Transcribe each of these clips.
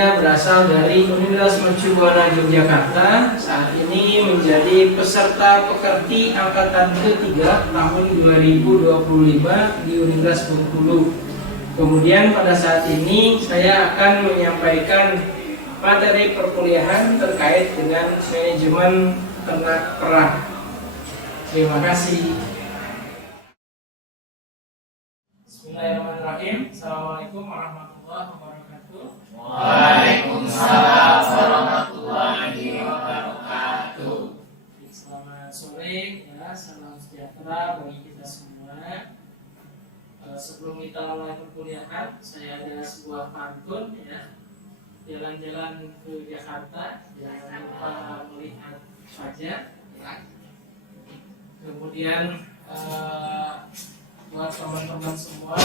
saya berasal dari Universitas Mercubuana Yogyakarta. Saat ini menjadi peserta pekerti angkatan ketiga tahun 2025 di Universitas Bengkulu. Kemudian pada saat ini saya akan menyampaikan materi perkuliahan terkait dengan manajemen ternak perah. Terima kasih. Bismillahirrahmanirrahim. Assalamualaikum warahmatullahi wabarakatuh. Waalaikumsalam warahmatullahi wabarakatuh. Selamat sore ya, salam sejahtera bagi kita semua. Sebelum kita mulai perkuliahan, saya ada sebuah pantun ya. Jalan-jalan ke Jakarta, jangan lupa melihat wajah ya. Kemudian buat teman-teman semua,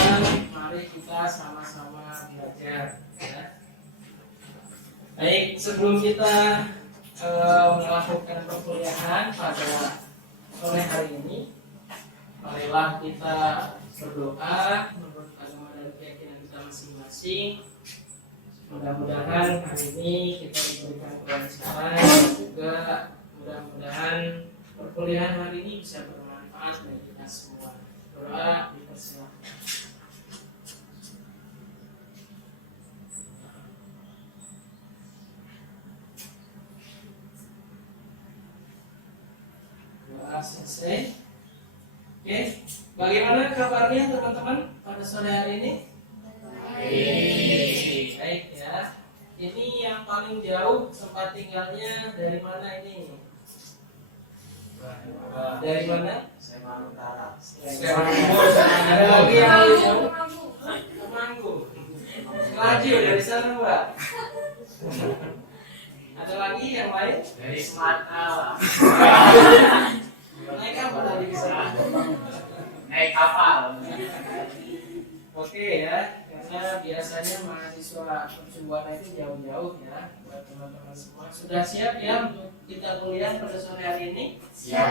mari kita sama-sama belajar ya. Baik, sebelum kita melakukan perkuliahan pada sore hari ini, marilah kita berdoa menurut agama dan keyakinan kita masing-masing. Mudah-mudahan hari ini kita diberikan kelancaran dan juga mudah-mudahan perkuliahan hari ini bisa bermanfaat bagi kita semua. Doa dipersilakan. Doa selesai. Oke, bagaimana kabarnya teman-teman pada sore hari ini? Baik ya. Ini yang paling jauh tempat tinggalnya dari mana ini? Dari mana? Sleman Utara. Ada lagi yang lebih jauh? Temanggung. Laju dari sana, Mbak. Ada lagi yang lain? Dari Sumatera. Naik apa tadi di sana? Naik kapal. Oke ya, karena biasanya mahasiswa percobaan itu jauh-jauh ya. Buat teman-teman semua, sudah siap ya untuk kita kuliah pada sore hari ini? Siap.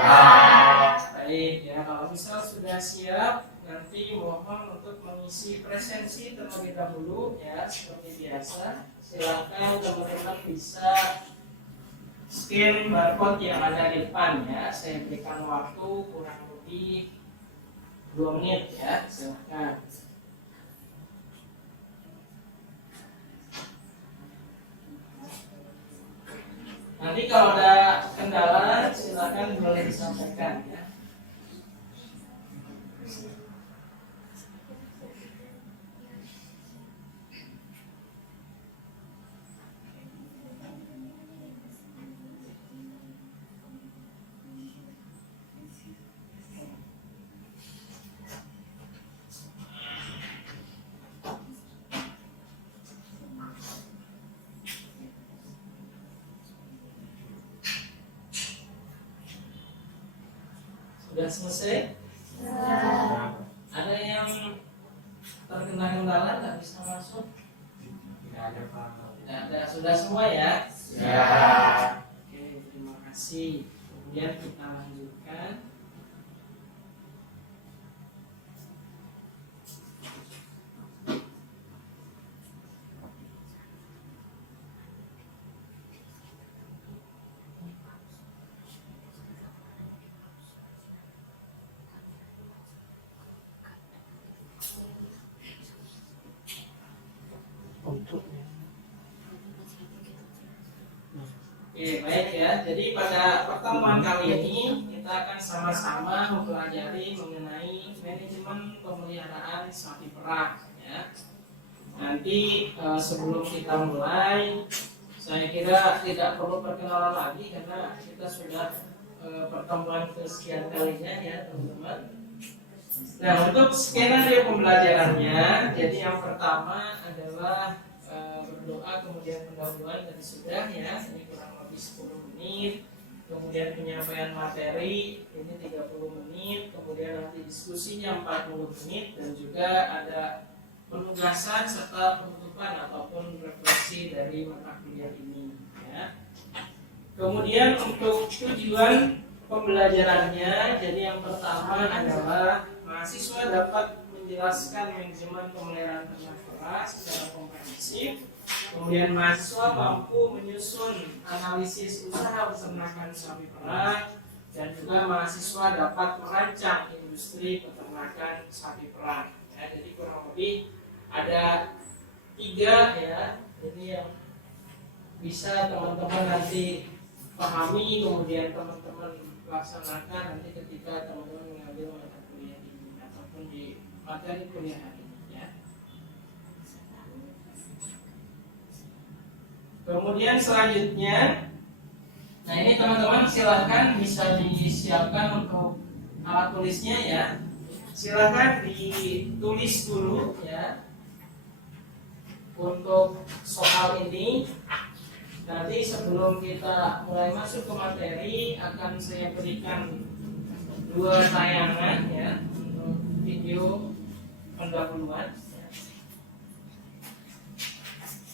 Baik ya, kalau misal sudah siap, nanti mohon untuk mengisi presensi terlebih dahulu ya, seperti biasa. Silakan teman-teman bisa scan barcode yang ada di depan ya. Saya berikan waktu kurang lebih 2 menit ya, silakan. Nanti kalau ada kendala silakan boleh disampaikan ya. Sudah selesai? Ada yang terkena kendala nggak bisa masuk? Tidak ada Pak. Tidak ada, sudah semua ya? Ya. Oke, terima kasih. Kemudian kita lanjutkan. Oke, baik ya. Jadi pada pertemuan kali ini kita akan sama-sama mempelajari mengenai manajemen pemeliharaan sapi perah ya. Nanti sebelum kita mulai, saya kira tidak perlu perkenalan lagi karena kita sudah pertemuan kesekian kalinya ya, teman-teman. Nah, untuk skenario pembelajarannya, jadi yang pertama adalah berdoa, kemudian pendahuluan tadi sudah ya, ini kurang lebih 10 menit. Kemudian penyampaian materi ini 30 menit, kemudian nanti diskusinya 40 menit, dan juga ada penugasan serta penutupan ataupun refleksi dari mata kuliah ini ya. Kemudian untuk tujuan pembelajarannya, jadi yang pertama adalah mahasiswa dapat menjelaskan manajemen pemeliharaan ternak perah secara komprehensif. Kemudian mahasiswa mampu menyusun analisis usaha peternakan sapi perah, dan juga mahasiswa dapat merancang industri peternakan sapi perah. Ya, jadi kurang lebih ada 3 ya, ini yang bisa teman-teman nanti pahami, kemudian teman-teman laksanakan nanti ketika teman-teman mengambil mata kuliah ini ataupun di materi kuliah hari ini ya. Kemudian selanjutnya, nah ini teman-teman silahkan bisa disiapkan untuk alat tulisnya ya. Silahkan ditulis dulu ya untuk soal ini. Nanti sebelum kita mulai masuk ke materi akan saya berikan 2 tayangan ya untuk video pendahuluan ya.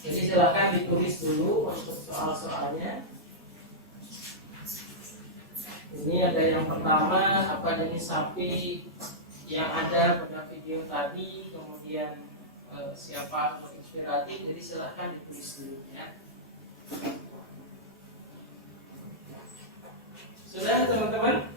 Jadi silakan ditulis dulu untuk soal-soalnya. Ini ada yang pertama, apa jenis sapi yang ada pada video tadi, kemudian siapa inspiratif. Jadi silakan ditulis dulu ya. Sudah teman-teman?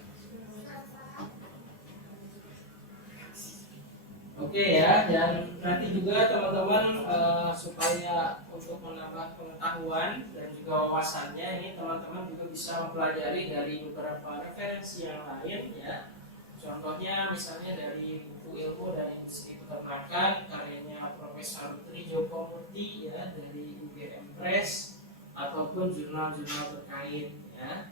Oke ya, dan nanti juga teman-teman supaya untuk menambah pengetahuan dan juga wawasannya, ini teman-teman juga bisa mempelajari dari beberapa referensi yang lain ya. Contohnya misalnya dari buku ilmu dan industri peternakan karyanya Profesor Tri Joko Murti ya dari UGM Press, ataupun jurnal-jurnal terkait ya.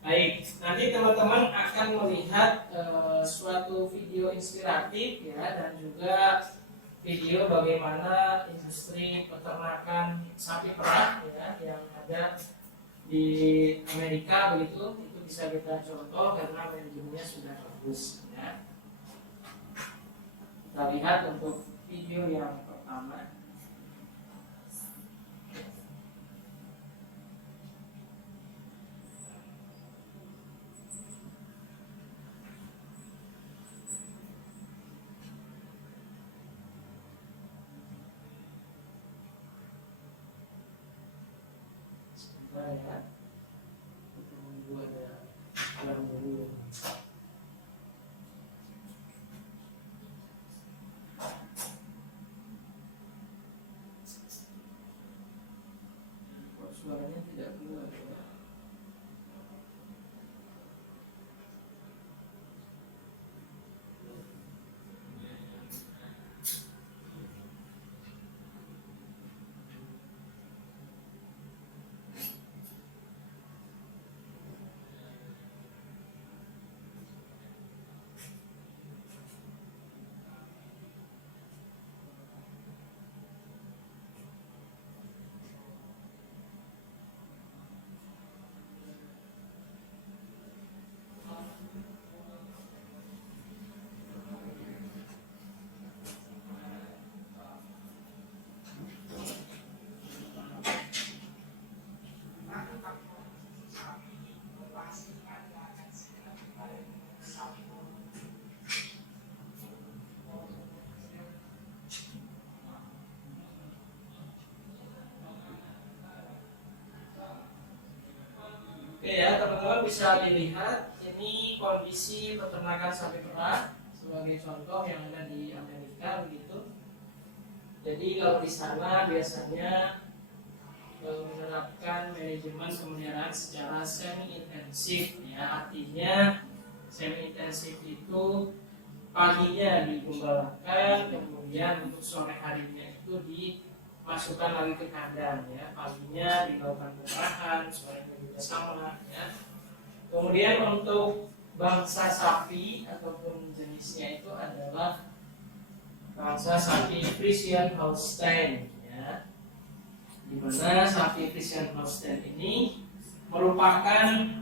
Baik, nanti teman-teman akan melihat suatu video inspiratif ya, dan juga video bagaimana industri peternakan sapi perah ya yang ada di Amerika begitu. Itu bisa kita contoh karena manajemennya sudah bagus ya. Kita lihat untuk video yang pertama. Ya, menunggu ada yang dulu. Kok suaranya tidak keluar ya? Oke ya teman-teman, bisa dilihat ini kondisi peternakan sapi perah sebagai contoh yang ada di Amerika begitu. Jadi kalau di sana biasanya menerapkan manajemen pemeliharaan secara semi intensif ya, artinya semi intensif itu paginya digembalakan, kemudian untuk sore harinya itu dimasukkan lagi ke kandang ya, paginya dilakukan pengarahan, sore juga sama ya. Kemudian untuk bangsa sapi ataupun jenisnya itu adalah bangsa sapi Friesian Holstein ya, di mana sapi Friesian Holstein ini merupakan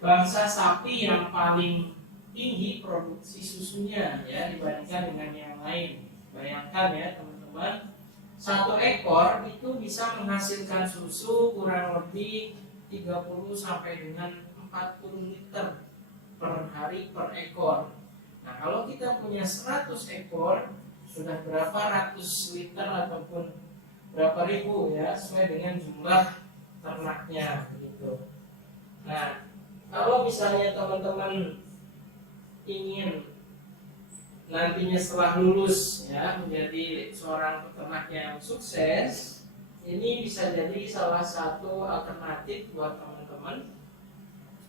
bangsa sapi yang paling tinggi produksi susunya ya dibandingkan dengan yang lain. Bayangkan ya teman-teman, 1 ekor itu bisa menghasilkan susu kurang lebih 30 sampai dengan 40 liter per hari per ekor. Nah kalau kita punya 100 ekor, sudah berapa ratus liter ataupun berapa ribu ya, sesuai dengan jumlah ternaknya gitu. Nah, kalau misalnya teman-teman ingin nantinya setelah lulus ya menjadi seorang peternak yang sukses, ini bisa jadi salah satu alternatif buat teman-teman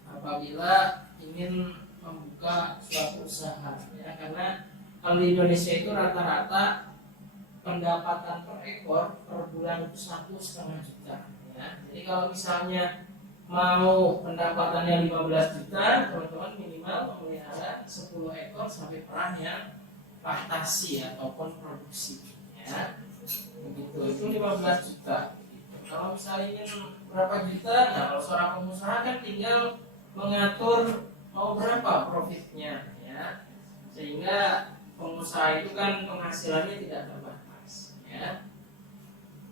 apabila ingin membuka suatu usaha ya, karena kalau di Indonesia itu rata-rata pendapatan per ekor per bulan itu 1,5 juta ya. Jadi kalau misalnya mau pendapatannya 15 juta, teman-teman minimal memelihara 10 ekor sampai perah yang laktasi ataupun produksi ya. Begitu, itu 15 juta. Kalau misalnya ingin berapa juta, nah kalau seorang pengusaha kan tinggal mengatur mau berapa profitnya ya. Sehingga pengusaha itu kan penghasilannya tidak terbatas ya.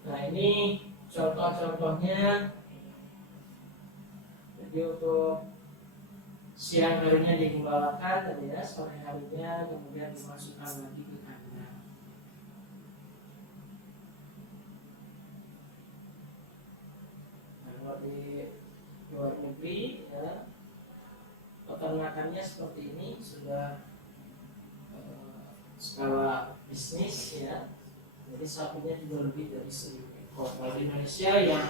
Nah, ini contoh-contohnya. Jadi untuk siang harinya digembalakan tadi ya, sore harinya kemudian dimasukkan lagi ke kandang. Nah, kalau di luar negeri ya, peternakannya seperti ini sudah skala bisnis ya. Jadi sapinya juga lebih dari 1.000 ekor. Kalau di Indonesia yang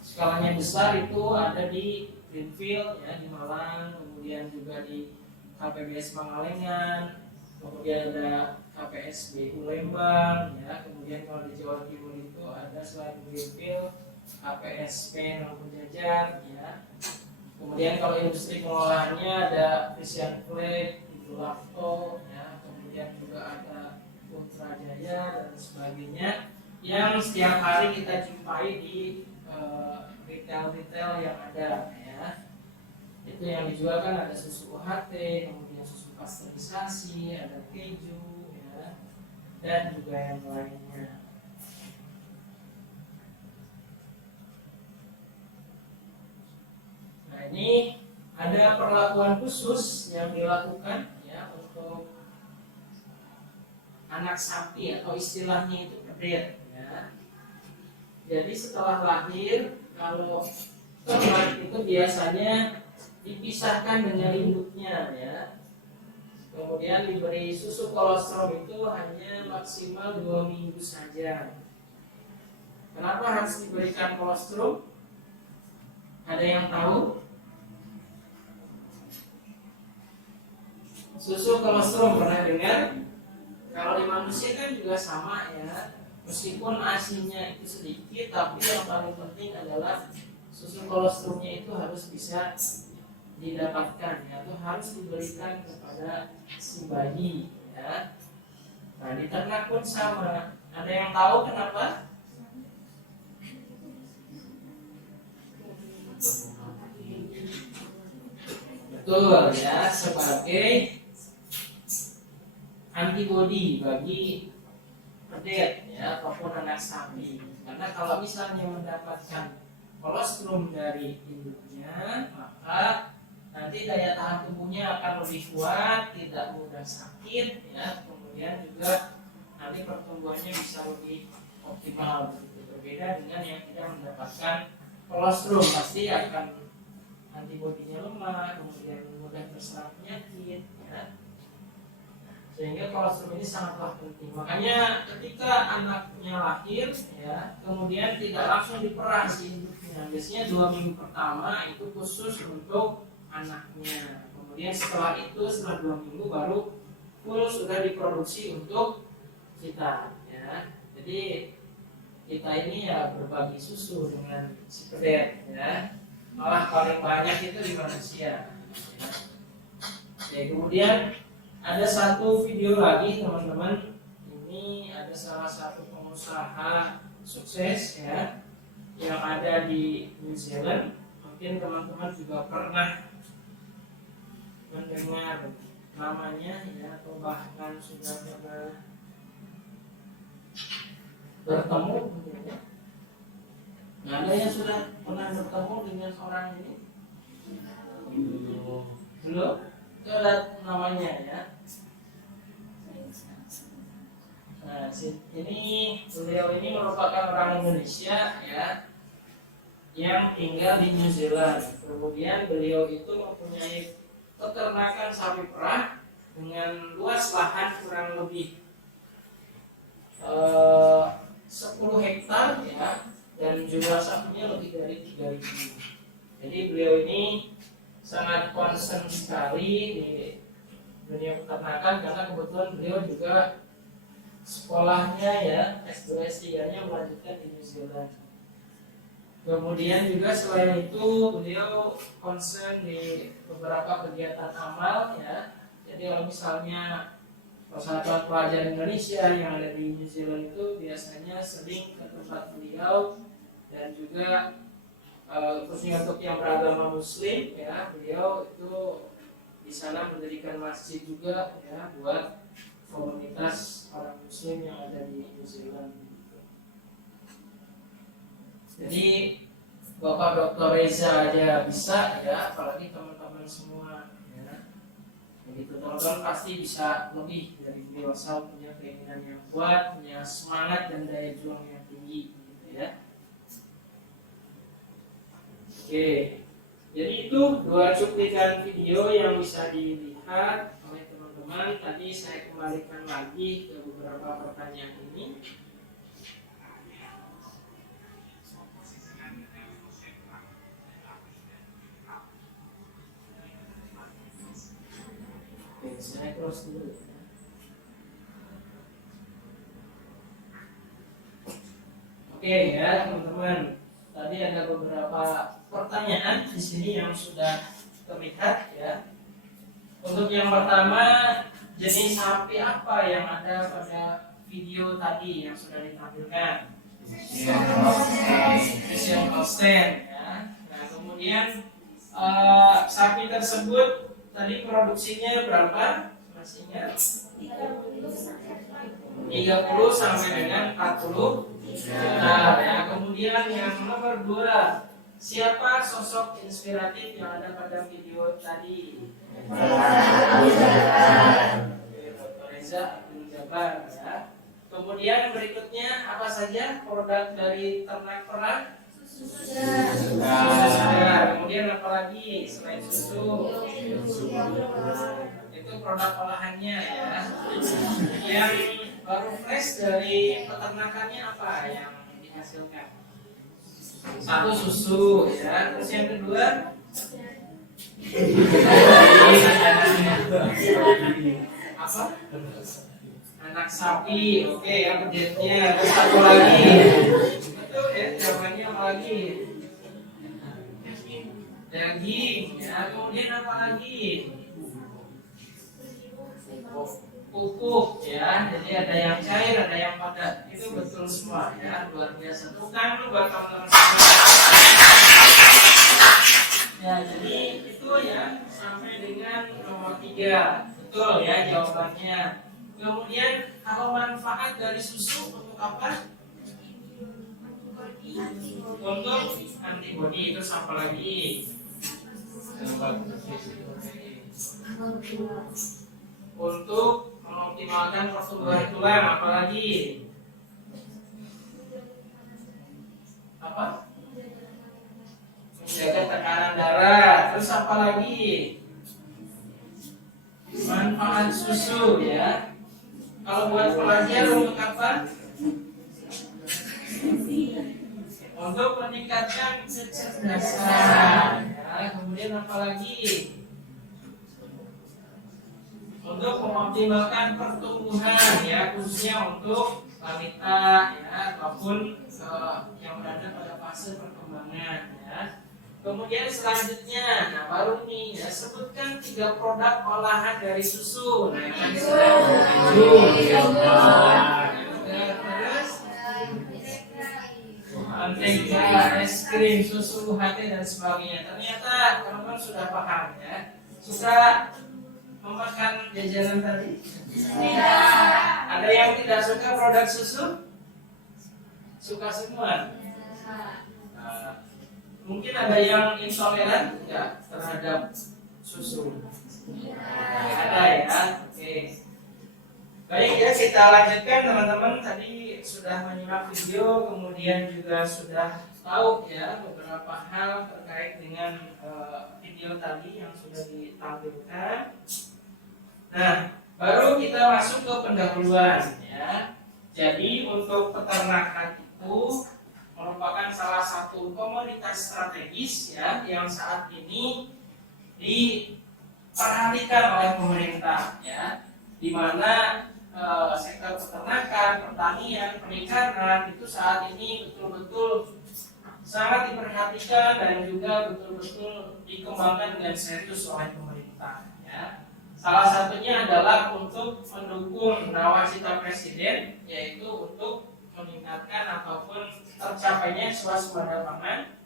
skalanya besar itu ada di Greenfield ya di Malang, kemudian juga di KPBS Pangalengan, kemudian ada KPSBU Lembang ya, kemudian kalau di Jawa Timur itu ada selain Greenfield KPSP Lampung Jajar ya. Kemudian kalau industri pengolahannya ada Frisian Flag, Lafto ya, kemudian juga ada Putrajaya dan sebagainya yang setiap hari kita jumpai di retail-retail yang ada ya. Itu yang dijual kan ada susu UHT, kemudian susu pasteurisasi, ada keju ya, dan juga yang lainnya. Nah, ini ada perlakuan khusus yang dilakukan ya untuk anak sapi atau istilahnya itu pedet ya. Jadi setelah lahir, kalau ternak itu biasanya dipisahkan dengan induknya ya. Kemudian diberi susu kolostrum itu hanya maksimal 2 minggu saja. Kenapa harus diberikan kolostrum? Ada yang tahu? Susu kolostrum pernah dengar? Kalau di manusia kan juga sama ya. Meskipun asinya itu sedikit, tapi yang paling penting adalah susu kolostrumnya itu harus bisa didapatkan ya, atau harus diberikan kepada si bayi ya. Nah, di ternak pun sama. Ada yang tahu kenapa? Betul ya, sebagai antibodi bagi pedet ya ataupun anak sapi. Karena kalau misalnya mendapatkan kolostrum dari induknya, maka nanti daya tahan tubuhnya akan lebih kuat, tidak mudah sakit ya. Kemudian juga nanti pertumbuhannya bisa lebih optimal begitu. Berbeda dengan yang tidak mendapatkan kolostrum, pasti akan antibodinya lemah, kemudian mudah terserang penyakit ya. Sehingga kolostrum ini sangatlah penting. Makanya ketika anaknya lahir ya, kemudian tidak langsung diperah si induknya. Biasanya 2 minggu pertama itu khusus untuk anaknya. Kemudian setelah itu, setelah 2 minggu baru full sudah diproduksi untuk kita ya. Jadi kita ini ya berbagi susu dengan si pedet ya. Malah paling banyak itu di manusia ya. Kemudian ada satu video lagi teman-teman. Ini ada salah satu pengusaha sukses ya yang ada di New Zealand. Mungkin teman-teman juga pernah mendengar namanya ya, atau bahkan sudah pernah bertemu ya. Nah, ada yang sudah pernah bertemu dengan orang ini? Belum? Itu ada namanya ya. Nah, beliau ini merupakan orang Indonesia ya, yang tinggal di New Zealand. Kemudian beliau itu mempunyai peternakan sapi perah dengan luas lahan kurang lebih 10 hektar ya, dan jumlah sapinya lebih dari 3.000. Jadi beliau ini sangat concern sekali di dunia peternakan, karena kebetulan beliau juga sekolahnya ya S2 S3-nya melanjutkan di New Zealand. Kemudian juga selain itu beliau concern di beberapa kegiatan amal ya. Jadi kalau misalnya persatuan pelajar Indonesia yang ada di New Zealand itu biasanya sering ke tempat beliau, dan juga khususnya untuk yang beragama Muslim ya, beliau itu di sana mendirikan masjid juga ya buat komunitas orang Muslim yang ada di New Zealand. Jadi Bapak Dr. Reza aja bisa ya, apalagi teman-teman semua ya. Begitu teman-teman pasti bisa lebih dari beliau, asal punya keinginan yang kuat, punya semangat dan daya juang yang tinggi gitu ya. Oke, jadi itu 2 cuplikan video yang bisa dilihat oleh teman-teman. Tadi saya kembalikan lagi ke beberapa pertanyaan ini. Oke, saya close dulu. Oke ya teman-teman, tadi ada beberapa pertanyaan di sini yang sudah terlihat ya. Untuk yang pertama, jenis sapi apa yang ada pada video tadi yang sudah ditampilkan? Friesian Holstein ya. Nah kemudian sapi tersebut tadi produksinya berapa? Masih ingat? 30 sampai dengan 40 juta ya. Kemudian yang nomor 2, siapa sosok inspiratif yang ada pada video tadi? Dr. Reza Abdul Jabbar ya. Kemudian berikutnya apa saja produk dari ternak perah? Susu. Kemudian apa lagi selain susu? Itu produk olahannya ya. Yang baru fresh dari peternakannya apa yang dihasilkan? 1 susu ya. Terus yang kedua apa? Anak sapi. Oke, yang update-nya. Terus satu lagi. Itu ya jawabannya apa lagi? Daging ya. Kemudian apa lagi? Pupuk ya. Jadi ada yang cair, ada yang padat. Itu betul semua ya. Luar biasa. Tepuk tangan buat teman-teman semua. Ya, jadi itu ya sampai dengan nomor 3. Betul ya jawabannya. Kemudian kalau manfaat dari susu untuk apa? Untuk antibodi. Itu apa lagi? Untuk mengoptimalkan pertumbuhan tulang, apalagi? Apa? Menjaga tekanan darah. Terus apa lagi? Manfaat susu ya. Kalau buat pelajar untuk apa? Untuk meningkatkan kecerdasan ya. Kemudian apa lagi? Untuk mengoptimalkan pertumbuhan ya, khususnya untuk balita ya, ataupun yang berada pada fase perkembangan ya. Kemudian selanjutnya, nah baru nih ya, sebutkan 3 produk olahan dari susu. Nah yang tadi sudah terus mentega, es krim, susu, UHT dan sebagainya. Ternyata teman-teman sudah paham ya, sudah memakan jajanan tadi. Ada yang tidak suka produk susu? Suka semua. Mungkin ada yang intoleran ya terhadap susu. Ada ya. Oke. Baik ya, kita lanjutkan teman-teman. Tadi sudah menyimak video, kemudian juga sudah tahu ya beberapa hal terkait dengan video tadi yang sudah ditampilkan. Nah, baru kita masuk ke pendahuluan ya. Jadi untuk peternakan itu merupakan salah satu komoditas strategis ya yang saat ini diperhatikan oleh pemerintah ya, di mana sektor peternakan, pertanian, perikanan itu saat ini betul-betul sangat diperhatikan dan juga betul-betul dikembangkan dengan serius oleh pemerintah ya. Salah satunya adalah untuk mendukung nawacita presiden, yaitu untuk meningkatkan ataupun tercapainya swasembada pangan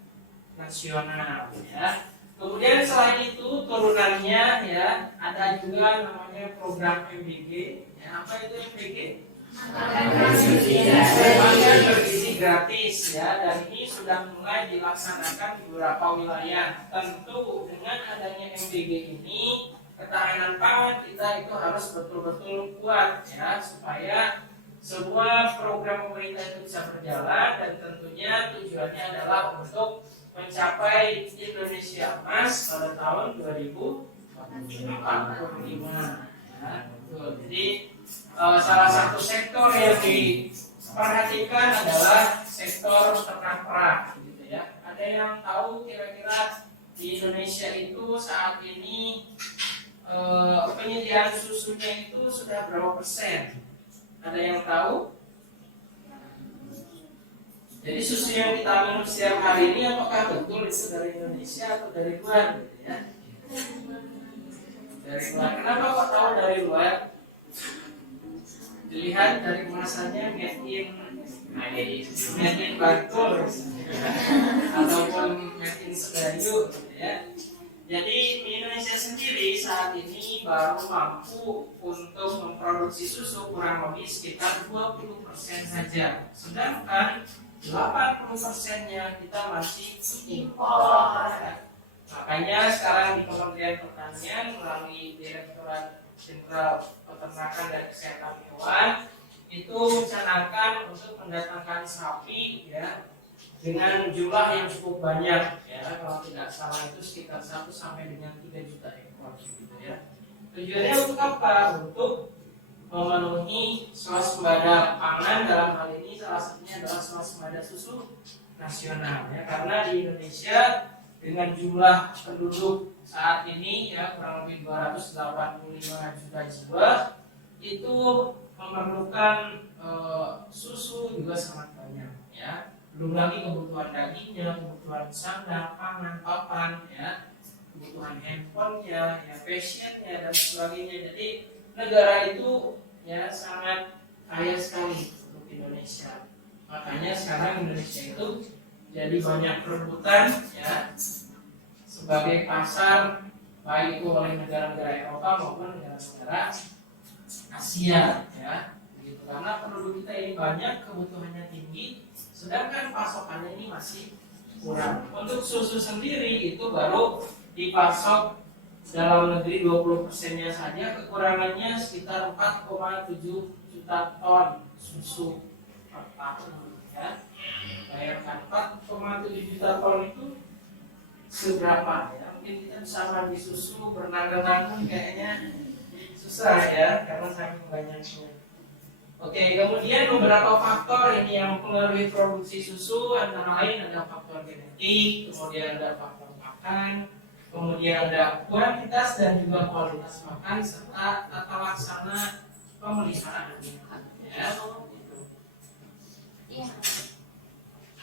nasional ya. Kemudian selain itu turunannya ya ada juga namanya program MBG ya. Apa itu MBG? Makan bergizi gratis ya, dan ini sudah mulai dilaksanakan di beberapa wilayah. Tentu dengan adanya MBG ini ketahanan pangan kita itu harus betul-betul kuat ya, supaya semua program pemerintah itu bisa berjalan, dan tentunya tujuannya adalah untuk mencapai Indonesia Emas pada tahun 2045 ya. Jadi salah satu sektor yang diperhatikan adalah sektor ternak perah gitu ya. Ada yang tahu kira-kira di Indonesia itu saat ini penyediaan susunya itu sudah berapa persen? Ada yang tahu? Jadi susu yang kita minum setiap hari ini apakah betul itu dari Indonesia atau dari luar gitu ya? Dari luar. Kenapa kok tahu dari luar? Dilihat dari kemasannya made in Bantul ataupun made in Sedayu gitu ya. Jadi di Indonesia sendiri saat ini baru mampu untuk memproduksi susu kurang lebih sekitar 20% saja. Sedangkan 80%-nya kita masih impor. Makanya sekarang di Kementerian Pertanian melalui Direktorat Jenderal Peternakan dan Kesehatan Hewan itu mencanangkan untuk mendatangkan sapi ya dengan jumlah yang cukup banyak ya, kalau tidak salah itu sekitar 1 sampai dengan 3 juta ekor gitu ya. Tujuannya untuk apa? Untuk memenuhi swasembada pangan, dalam hal ini salah satunya adalah swasembada susu nasional ya, karena di Indonesia dengan jumlah penduduk saat ini ya kurang lebih 285 juta jiwa itu memerlukan susu juga sangat banyak ya. Belum lagi kebutuhan dagingnya, kebutuhan sandang, pangan, papan ya, kebutuhan handphonenya, ya, fashionnya dan sebagainya. Jadi negara itu ya sangat kaya sekali untuk Indonesia. Makanya sekarang Indonesia itu jadi banyak perebutan ya sebagai pasar, baik itu oleh negara-negara Eropa maupun negara-negara Asia ya. Gitu. Karena penduduk kita ini banyak, kebutuhannya tinggi, sedangkan pasokannya ini masih kurang. Untuk susu sendiri itu baru dipasok dalam negeri 20%-nya saja, kekurangannya sekitar 4,7 juta ton susu per tahun ya. Bayangkan 4,7 juta ton itu seberapa ya? Mungkin kita bisa mandi susu berenang-renang kayaknya susah ya, karena saking banyaknya. Oke, kemudian beberapa faktor ini yang mempengaruhi produksi susu, antara lain ada faktor genetik, kemudian ada faktor makan, kemudian ada kuantitas dan juga kualitas makan, serta tata laksana pemeliharaan ya.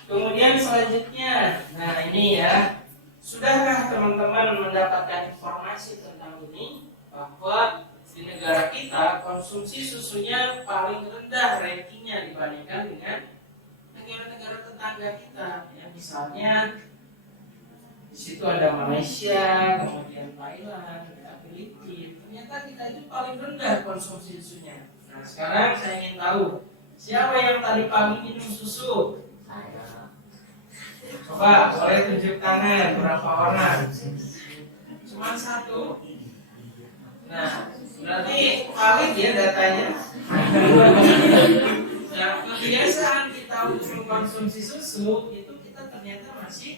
Kemudian selanjutnya, nah ini ya, sudahkah teman-teman mendapatkan informasi tentang ini bahwa di negara kita konsumsi susunya paling rendah rankingnya dibandingkan dengan negara-negara tetangga kita ya, misalnya di situ ada Malaysia, kemudian Thailand, ya, Filipina. Ternyata kita itu paling rendah konsumsi susunya. Nah sekarang saya ingin tahu siapa yang tadi pagi minum susu? Coba boleh tunjuk tangan berapa orang? Cuma satu. Nah, berarti valid ya datanya. Nah, kebiasaan kita untuk mengkonsumsi susu itu kita ternyata masih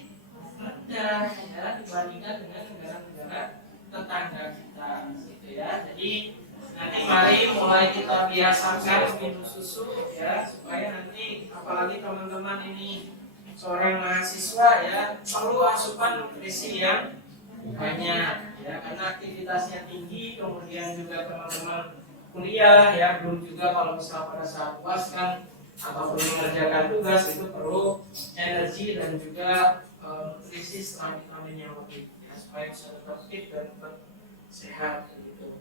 rendah ya dibandingkan dengan negara-negara tetangga kita, gitu ya. Jadi nanti mari mulai kita biasakan minum susu ya, supaya nanti apalagi teman-teman ini seorang mahasiswa ya perlu asupan nutrisi yang banyak ya, karena aktivitasnya tinggi, kemudian juga teman-teman kuliah ya, belum juga kalau misal pada saat UAS kan atau perlu mengerjakan tugas itu perlu energi dan juga nutrisi setelah vitamin yang lebih ya, supaya bisa tetap fit dan tetap sehat gitu.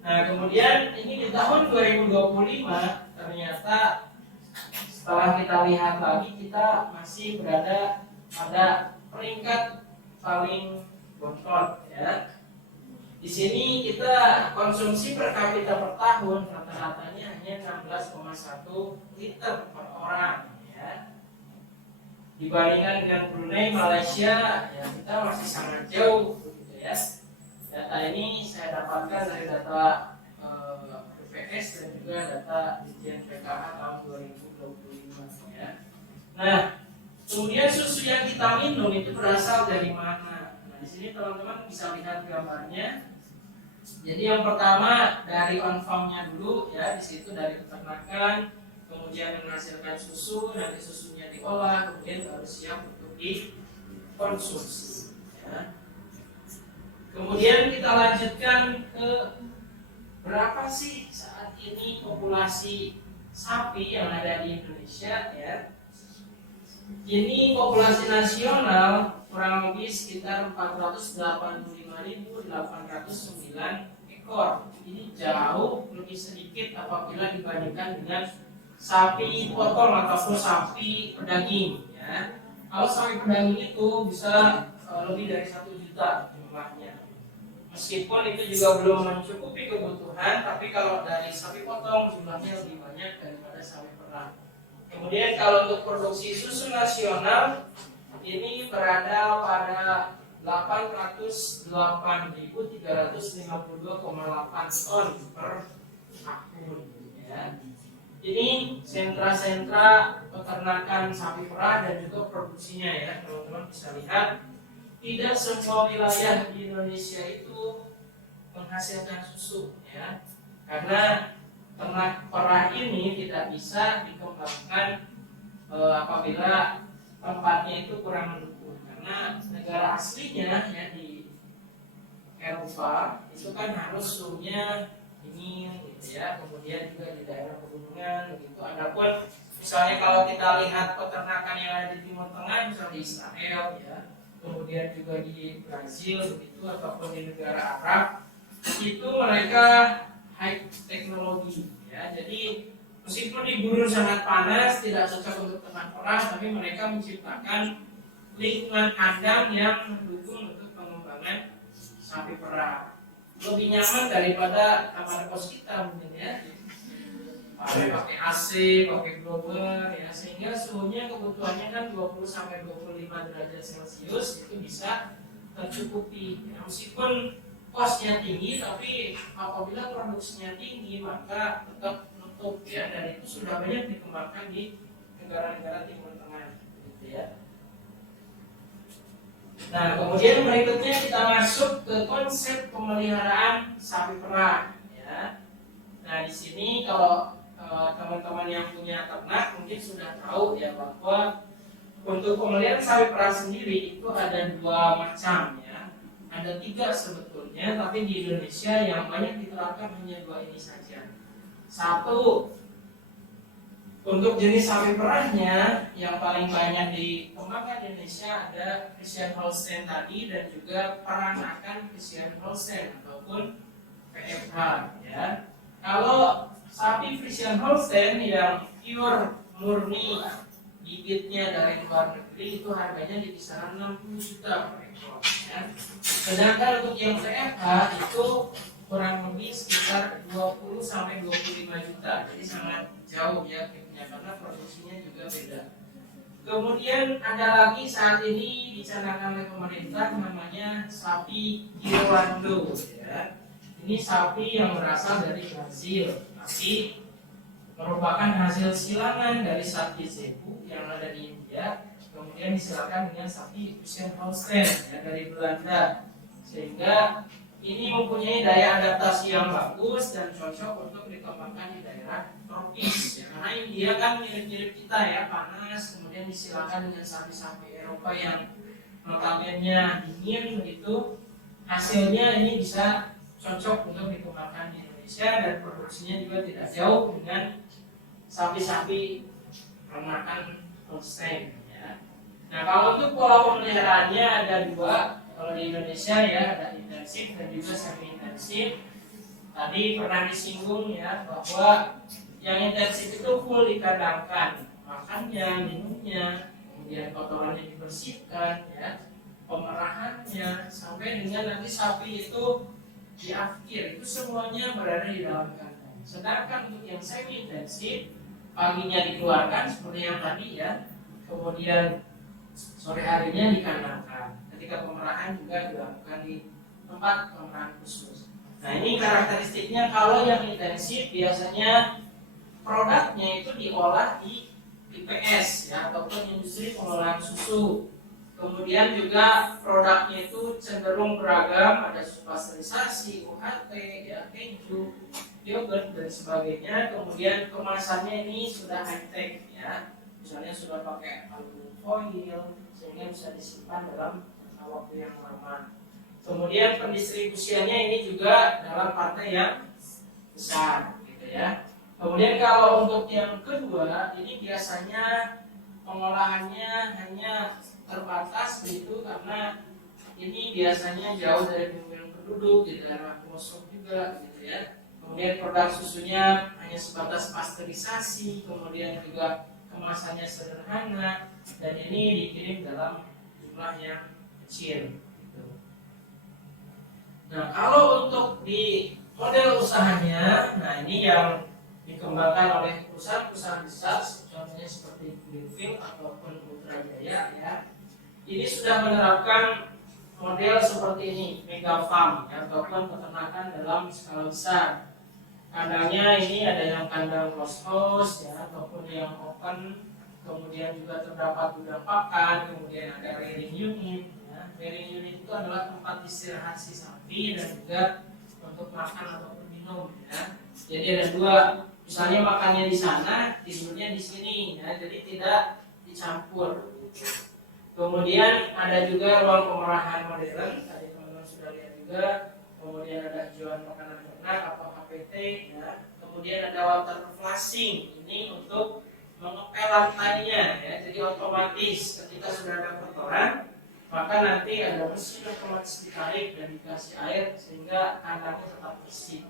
Nah kemudian ini di tahun 2025 ternyata setelah kita lihat lagi kita masih berada pada peringkat paling bottom ya. Di sini kita konsumsi per kapita per tahun rata-ratanya hanya 16,1 liter per orang ya. Dibandingkan dengan Brunei, Malaysia ya kita masih sangat jauh begitu ya. Data ini saya dapatkan dari data BPS dan juga data Ditjen PKH tahun 2025 ya. Nah, kemudian susu yang kita minum itu berasal dari mana? Nah, di sini teman-teman bisa lihat gambarnya. Jadi yang pertama dari on farm-nya dulu ya, di situ dari peternakan, kemudian menghasilkan susu, nanti susunya diolah, kemudian baru siap untuk dikonsumsi. Ya. Kemudian kita lanjutkan ke berapa sih saat ini populasi sapi yang ada di Indonesia ya. Ini populasi nasional kurang lebih sekitar 485.809 ekor. Ini jauh lebih sedikit apabila dibandingkan dengan sapi potong ataupun sapi pedaging ya. Kalau sapi pedaging itu bisa lebih dari 1 juta jumlahnya. Meskipun itu juga belum mencukupi kebutuhan, tapi kalau dari sapi potong jumlahnya lebih banyak daripada sapi perah. Kemudian kalau untuk produksi susu nasional ini berada pada 808.352,8 ton per tahun ya. Ini sentra-sentra peternakan sapi perah dan juga produksinya ya, teman-teman bisa lihat. Tidak semua wilayah di Indonesia itu menghasilkan susu ya, karena ternak perah ini tidak bisa dikembangkan apabila tempatnya itu kurang mendukung, karena negara aslinya ya di Eropa itu kan harus suhunya dingin gitu ya, kemudian juga di daerah pegunungan begitu. Adapun misalnya kalau kita lihat peternakan yang ada di Timur Tengah, misalnya di Israel ya, kemudian juga di Brazil begitu, ataupun di negara Arab, itu mereka high teknologi ya. Jadi meskipun di gurun sangat panas, tidak cocok untuk ternak perah, tapi mereka menciptakan lingkungan kandang yang mendukung untuk pengembangan sapi perah. Lebih nyaman daripada kamar kos kita mungkin ya. Pakai AC, pakai blower ya, sehingga suhunya kebutuhannya kan 20 sampai 25 derajat Celcius itu bisa tercukupi. Ya, meskipun kosnya tinggi, tapi apabila produksinya tinggi maka tetap nutup ya, dan itu sudah banyak dikembangkan di negara-negara Timur Tengah gitu ya. Nah, kemudian berikutnya kita masuk ke konsep pemeliharaan sapi perah ya. Nah, di sini kalau teman-teman yang punya ternak mungkin sudah tahu ya, bahwa untuk pemeliharaan sapi perah sendiri itu ada 2 macam ya. Ada 3 sebetulnya, tapi di Indonesia yang banyak diterapkan hanya 2 ini saja. Satu, untuk jenis sapi perahnya yang paling banyak dikembangkan di Indonesia ada Friesian Holstein tadi, dan juga peranakan Friesian Holstein ataupun PFH ya. Kalau sapi Friesian Holstein yang pure murni bibitnya dari luar negeri itu harganya di kisaran 60 juta per ekor ya. Sedangkan untuk yang PFH itu kurang lebih sekitar 20 sampai 25 juta. Jadi sangat jauh ya gapnya, karena produksinya juga beda. Kemudian ada lagi saat ini dicanangkan oleh pemerintah namanya sapi Girolando ya. Ini sapi yang berasal dari Brazil, tapi merupakan hasil silangan dari sapi zebu yang ada di India, kemudian disilakan dengan sapi Friesian Holstein ya, dari Belanda, sehingga ini mempunyai daya adaptasi yang bagus dan cocok untuk dikembangkan di daerah tropis ya, karena India kan mirip-mirip kita ya, panas, kemudian disilakan dengan sapi-sapi Eropa yang notabene dingin begitu, hasilnya ini bisa cocok untuk dikembangkan di Indonesia dan produksinya juga tidak jauh dengan sapi-sapi ternakan Holstein ya. Nah, kalau untuk pola pemeliharaannya ada dua. Kalau di Indonesia ya ada intensif dan juga semi intensif. Tadi pernah disinggung ya bahwa yang intensif itu full dikandangkan, makannya, minumnya, kemudian kotorannya dibersihkan ya, pemerahannya sampai dengan nanti sapi itu di akhir itu semuanya berada di dalam kandang. Sedangkan untuk yang semi intensif, paginya dikeluarkan seperti yang tadi ya, kemudian sore harinya dikandangkan. Ketika pemerahan juga dilakukan di tempat pemerahan khusus. Nah, ini karakteristiknya. Kalau yang intensif biasanya produknya itu diolah di IPS ya, ataupun industri pengolahan susu. Kemudian juga produknya itu cenderung beragam, ada susu pasteurisasi, UHT, ya, keju, yogurt dan sebagainya. Kemudian kemasannya ini sudah high tech ya, misalnya sudah pakai aluminium foil sehingga bisa disimpan dalam waktu yang lama. Kemudian pendistribusiannya ini juga dalam partai yang besar, gitu ya. Kemudian kalau untuk yang kedua, ini biasanya pengolahannya hanya terbatas begitu karena ini biasanya jauh dari pemukiman penduduk di daerah pelosok juga, gitu ya. Kemudian produk susunya hanya sebatas pasteurisasi, kemudian juga kemasannya sederhana dan ini dikirim dalam jumlah yang kecil. Gitu. Nah, kalau untuk di model usahanya, nah ini yang dikembangkan oleh perusahaan-perusahaan besar, contohnya seperti Greenfield ataupun Putra Jaya ya. Ini sudah menerapkan model seperti ini, mega farm ya, ataupun peternakan dalam skala besar. Kandangnya ini ada yang kandang closed house ya, ataupun yang open. Kemudian juga terdapat gudang pakan, kemudian ada rearing unit. Rearing unit itu adalah tempat istirahat si sapi dan juga untuk makan ataupun minum ya. Jadi ada dua, misalnya makannya di sana, tidurnya di sini ya, jadi tidak dicampur. Kemudian ada juga ruang pemerahan modern, tadi teman-teman sudah lihat juga. Kemudian ada hijauan makanan ternak atau HPT ya. Kemudian ada water flushing, ini untuk mengepel lantainya ya. Jadi otomatis ketika sudah ada kotoran, maka nanti ada mesin otomatis ditarik dan dikasih air sehingga kandangnya tetap bersih.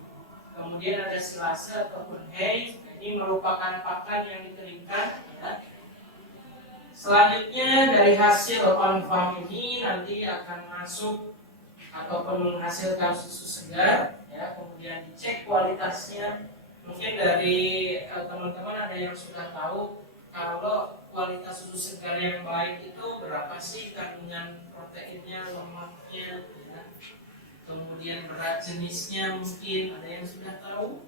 Kemudian ada silase ataupun hay, ini merupakan pakan yang dikeringkan ya. Selanjutnya dari hasil on farm ini nanti akan masuk ataupun menghasilkan susu segar ya, kemudian dicek kualitasnya. Mungkin dari teman-teman ada yang sudah tahu kalau kualitas susu segar yang baik itu berapa sih kandungan proteinnya, lemaknya ya. Kemudian berat jenisnya, mungkin ada yang sudah tahu?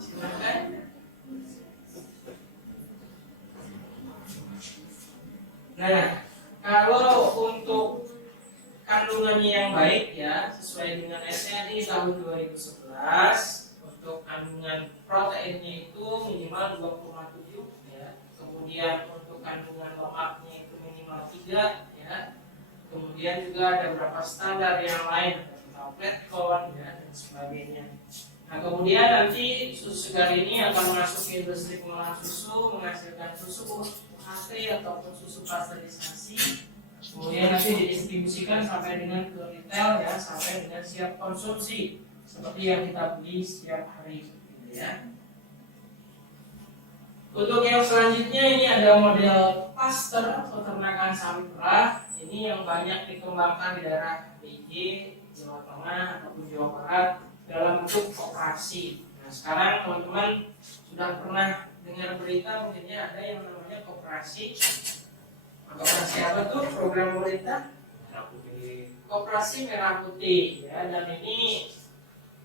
Silakan. Nah, kalau untuk kandungannya yang baik ya, sesuai dengan SNI tahun 2011, untuk kandungan proteinnya itu minimal 2,7 ya. Kemudian untuk kandungan lemaknya itu minimal 3 ya. Kemudian juga ada beberapa standar yang lain, flat corn ya, dan sebagainya. Nah, kemudian nanti susu segar ini akan masuk ke industri pengolahan susu, menghasilkan susu UHT ataupun susu pasteurisasi. Kemudian nanti didistribusikan sampai dengan ke retail ya, sampai dengan siap konsumsi seperti yang kita beli setiap hari, gitu ya. Untuk yang selanjutnya ini ada model pasteur peternakan sapi perah. Ini yang banyak dikembangkan di daerah DIY, Jawa Tengah ataupun Jawa Barat dalam bentuk koperasi. Nah, sekarang teman-teman sudah pernah dengar berita mungkin ya, ada yang namanya koperasi. Koperasi apa tuh? Program pemerintah Koperasi Merah Putih ya, dan ini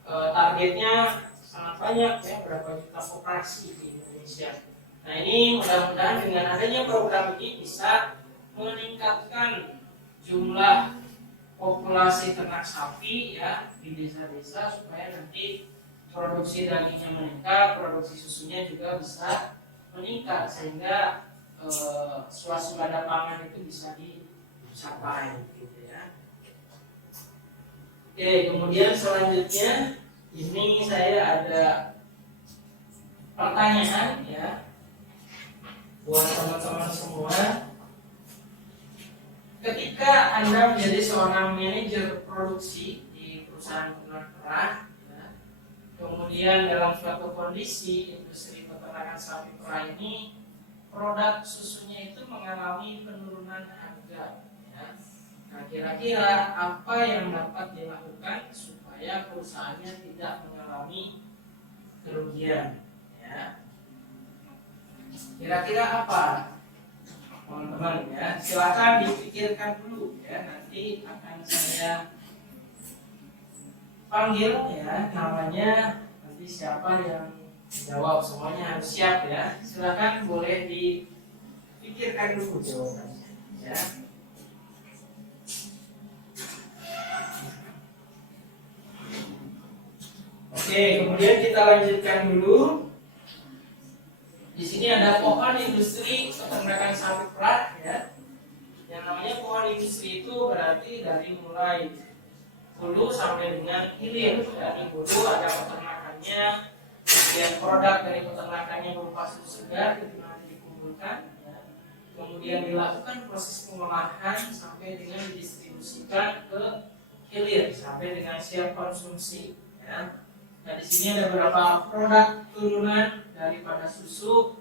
targetnya sangat banyak ya, berapa juta koperasi di Indonesia. Nah ini mudah-mudahan dengan adanya program ini bisa meningkatkan jumlah populasi ternak sapi ya di desa-desa, supaya nanti produksi dagingnya meningkat, produksi susunya juga bisa meningkat, sehingga swasembada pangan itu bisa dicapai gitu ya. Oke, kemudian selanjutnya ini saya ada pertanyaan ya buat teman-teman semua. Ketika Anda menjadi seorang manajer produksi di perusahaan ternak perah, ya, kemudian dalam suatu kondisi industri peternakan sapi perah ini produk susunya itu mengalami penurunan harga, ya. Nah, kira-kira apa yang dapat dilakukan supaya perusahaannya tidak mengalami kerugian? Ya. Kira-kira apa, teman-teman ya? Silakan dipikirkan dulu ya. Nanti akan saya panggil ya namanya. Nanti siapa yang jawab, semuanya harus siap ya. Silakan boleh dipikirkan dulu jawabannya ya. Oke, kemudian kita lanjutkan dulu. Di sini ada pohon industri peternakan sapi perah ya. Yang namanya pohon industri itu berarti dari mulai hulu sampai dengan hilir. Dari hulu ada peternakannya, kemudian produk dari peternakannya berupa susu segar itu nanti dikumpulkan ya. Kemudian dilakukan proses pengolahan sampai dengan didistribusikan ke hilir sampai dengan siap konsumsi ya. Nah, di sini ada beberapa produk turunan daripada susu.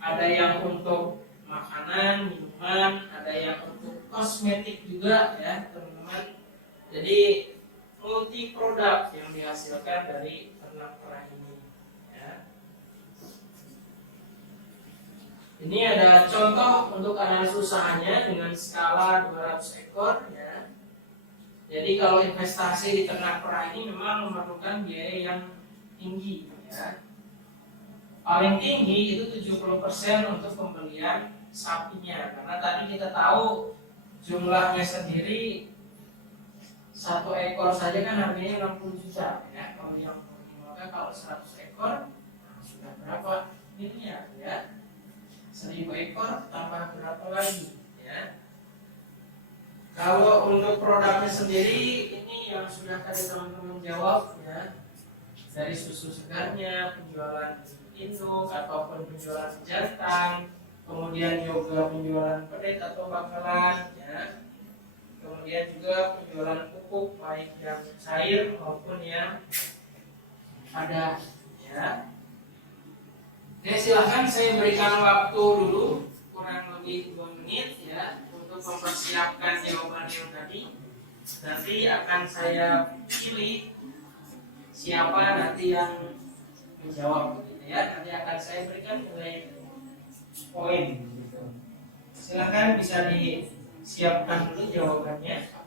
Ada yang untuk makanan, minuman, ada yang untuk kosmetik juga ya, teman-teman. Jadi multi produk yang dihasilkan dari ternak perah ini ya. Ini ada contoh untuk analisa usahanya dengan skala 200 ekor ya. Jadi kalau investasi di ternak perah ini memang memerlukan biaya yang tinggi ya. Paling tinggi itu 70% untuk pembelian sapinya, karena tadi kita tahu jumlahnya sendiri satu ekor saja kan harganya 60 juta ya. Kalau yang maka kalau 100 ekor nah sudah berapa miliar ya. 1000 ekor tambah berapa lagi ya. Kalau untuk produknya sendiri ini yang sudah tadi teman-teman jawab ya, dari susu segarnya, penjualan induk ataupun penjualan jantan, kemudian juga penjualan pedet atau bakalan ya, kemudian juga penjualan pupuk baik yang cair maupun yang padat ya. Oke, silahkan saya berikan waktu dulu kurang lebih 2 menit ya untuk mempersiapkan jawaban yang tadi. Nanti akan saya pilih siapa nanti yang menjawab begitu ya. Nanti akan saya berikan nilai poin gitu. Silahkan bisa disiapkan dulu jawabannya.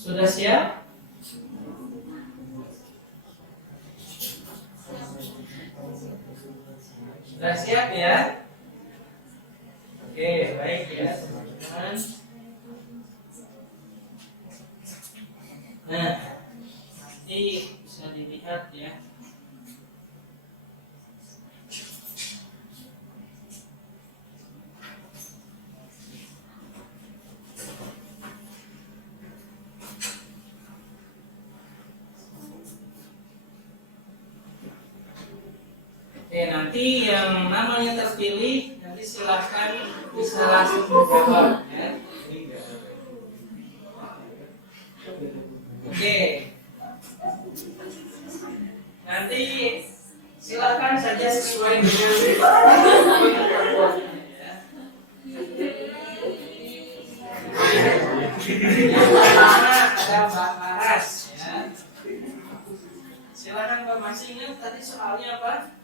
Sudah siap? Sudah siap ya? Oke, baik ya teman-teman. Nah, nanti bisa dilihat ya. Oke, nanti yang namanya terpilih nanti silahkan bisa langsung menjawab ya. Oke. Nanti silahkan saja sesuai dengan ya. Yang pertama ada Mbak Laras ya. Silahkan Mbak, masih ingat tadi soalnya apa?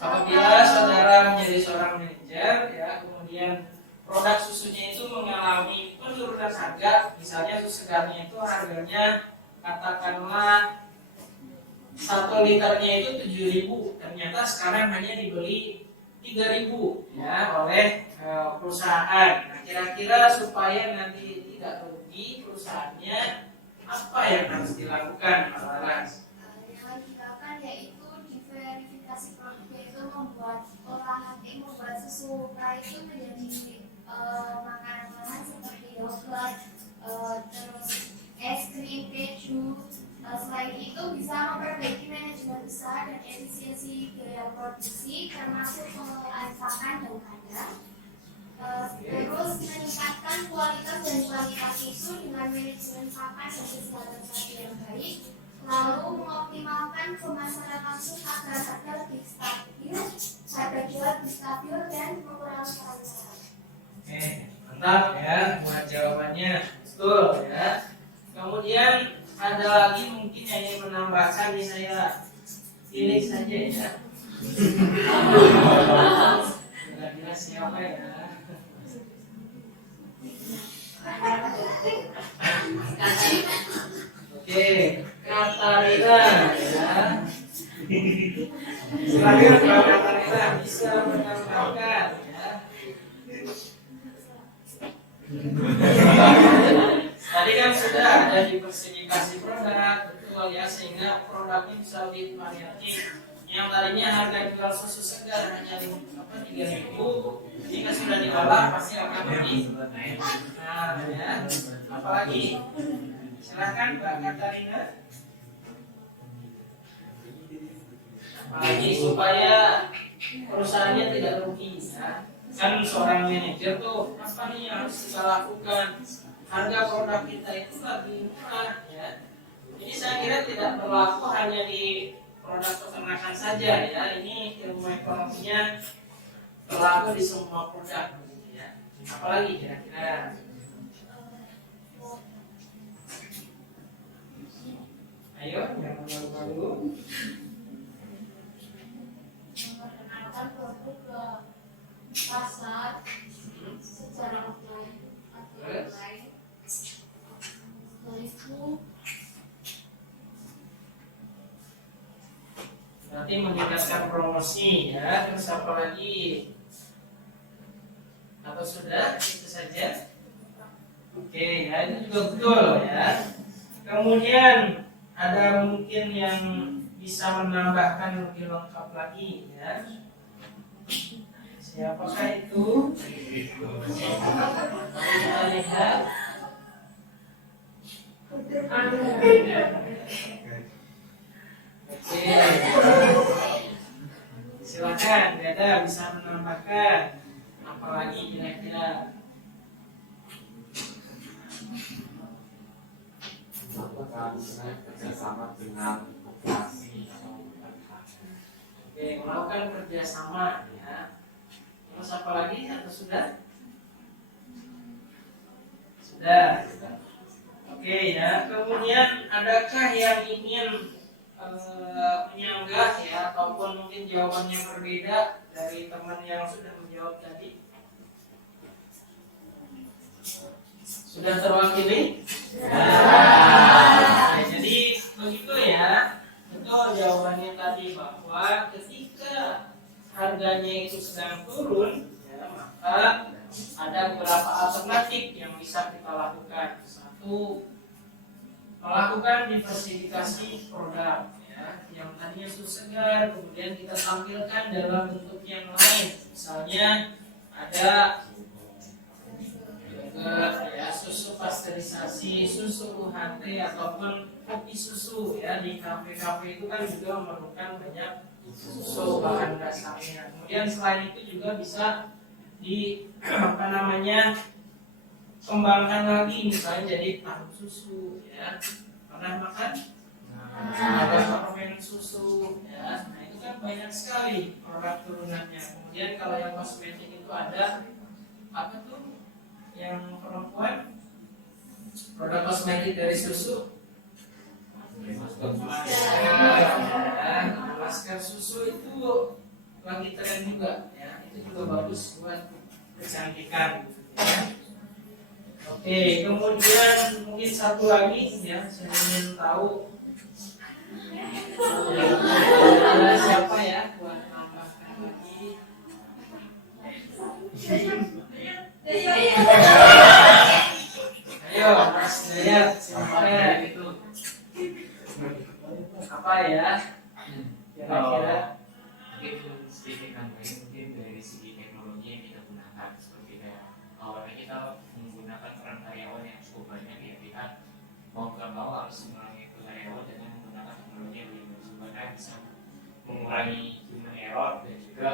Apabila saudara menjadi seorang manajer ya, kemudian produk susunya itu mengalami penurunan harga, misalnya susu segarnya itu harganya katakanlah 1 liternya itu 7.000, ternyata sekarang hanya dibeli 3.000 ya oleh perusahaan. Nah, kira-kira supaya nanti tidak rugi perusahaannya, apa yang harus dilakukan, Pak Laras? Yang dilakukan yaitu diverifikasi produknya, itu membuat susu prai itu menjadi makanan-makanan seperti yogurt, terus es krim, keju. Selain itu bisa memperbaiki manajemen usaha dan efisiensi biaya produksi, termasuk pengelolaan pakan dan kandang. Terus meningkatkan kualitas dan kualitas susu dengan manajemen pakan dan kesehatan sapi yang baik. Lalu mengoptimalkan pemasaran langsung agar harga lebih stabil, harga jual lebih stabil dan mengurangi kerancuan. Oke, mantap ya buat jawabannya, betul ya. Kemudian ada lagi mungkin yang ingin menambahkan, nih saya pilih saja ya. Kira-kira siapa ya? Oke, Katarina ya. Silakan Mbak Katarina bisa menambahkan ya. Tadi kan sudah ada diversifikasi produk, betul ya, sehingga produknya bisa lebih variatif. Yang tadinya harga jual susu segar hanya 3.000, jika sudah diolah pasti akan lebih. Nah, ya. Apalagi? Silakan Mbak Katarina. Apalagi supaya perusahaannya tidak rugi ya. Kan seorang manajer tuh apa nih yang harus kita lakukan? Harga produk kita itu lebih murah ya. Jadi saya kira tidak berlaku hanya di produk peternakan saja ya. Ini ilmu ekonominya berlaku di semua produk ya. Apalagi kira-kira? Ayo, yang baru-baru. Mengenalkan produk ke pasar secara offline atau online. Setelah itu Nanti meningkatkan promosi ya. Terus apa lagi? Atau sudah itu saja? Oke ya, itu juga betul ya. Kemudian ada mungkin yang bisa menambahkan lebih lengkap lagi ya. Siapakah itu? Kita lihat. Oke. Silakan, Dada bisa menambahkan apalagi kira-kira? Melakukan kerjasama dengan koperasi atau UMKM. Oke, melakukan kerjasama ya. Terus apa lagi atau sudah? Sudah. Oke ya. Kemudian adakah yang ingin menyanggah ya, ataupun mungkin jawabannya berbeda dari teman yang sudah menjawab tadi? Sudah terwakili? Nah, jadi begitu ya. Betul jawabannya tadi, bahwa ketika harganya itu sedang turun ya, maka ada beberapa alternatif yang bisa kita lakukan. Satu, melakukan diversifikasi produk ya. Yang tadinya susu segar kemudian kita tampilkan dalam bentuk yang lain. Misalnya ada ya, susu pasteurisasi, susu UHT ataupun kopi susu ya. Di kafe-kafe itu kan juga memerlukan banyak susu bahan dasarnya. Kemudian selain itu juga bisa di kembangkan lagi, misalnya jadi tahu susu ya. Pernah makan? Ada permen susu ya. Nah itu kan banyak sekali produk turunannya. Kemudian kalau yang kosmetik itu ada apa tuh yang perempuan, produk kosmetik dari susu, masker susu itu lagi tren juga ya. Itu juga bagus buat kecantikan ya. Oke, kemudian mungkin satu lagi ya, saya ingin tahu siapa ya buat tambahkan lagi. Ayo, Mas Dayat, silakan itu apa ya? Kira-kira mungkin sedikit nambahin mungkin dari segi teknologi yang kita gunakan seperti kayak awalnya kita menggunakan peran karyawan yang cukup banyak ya, kita mau nggak mau harus mengurangi karyawan dengan menggunakan teknologi yang lebih bagus supaya bisa mengurangi human error dan juga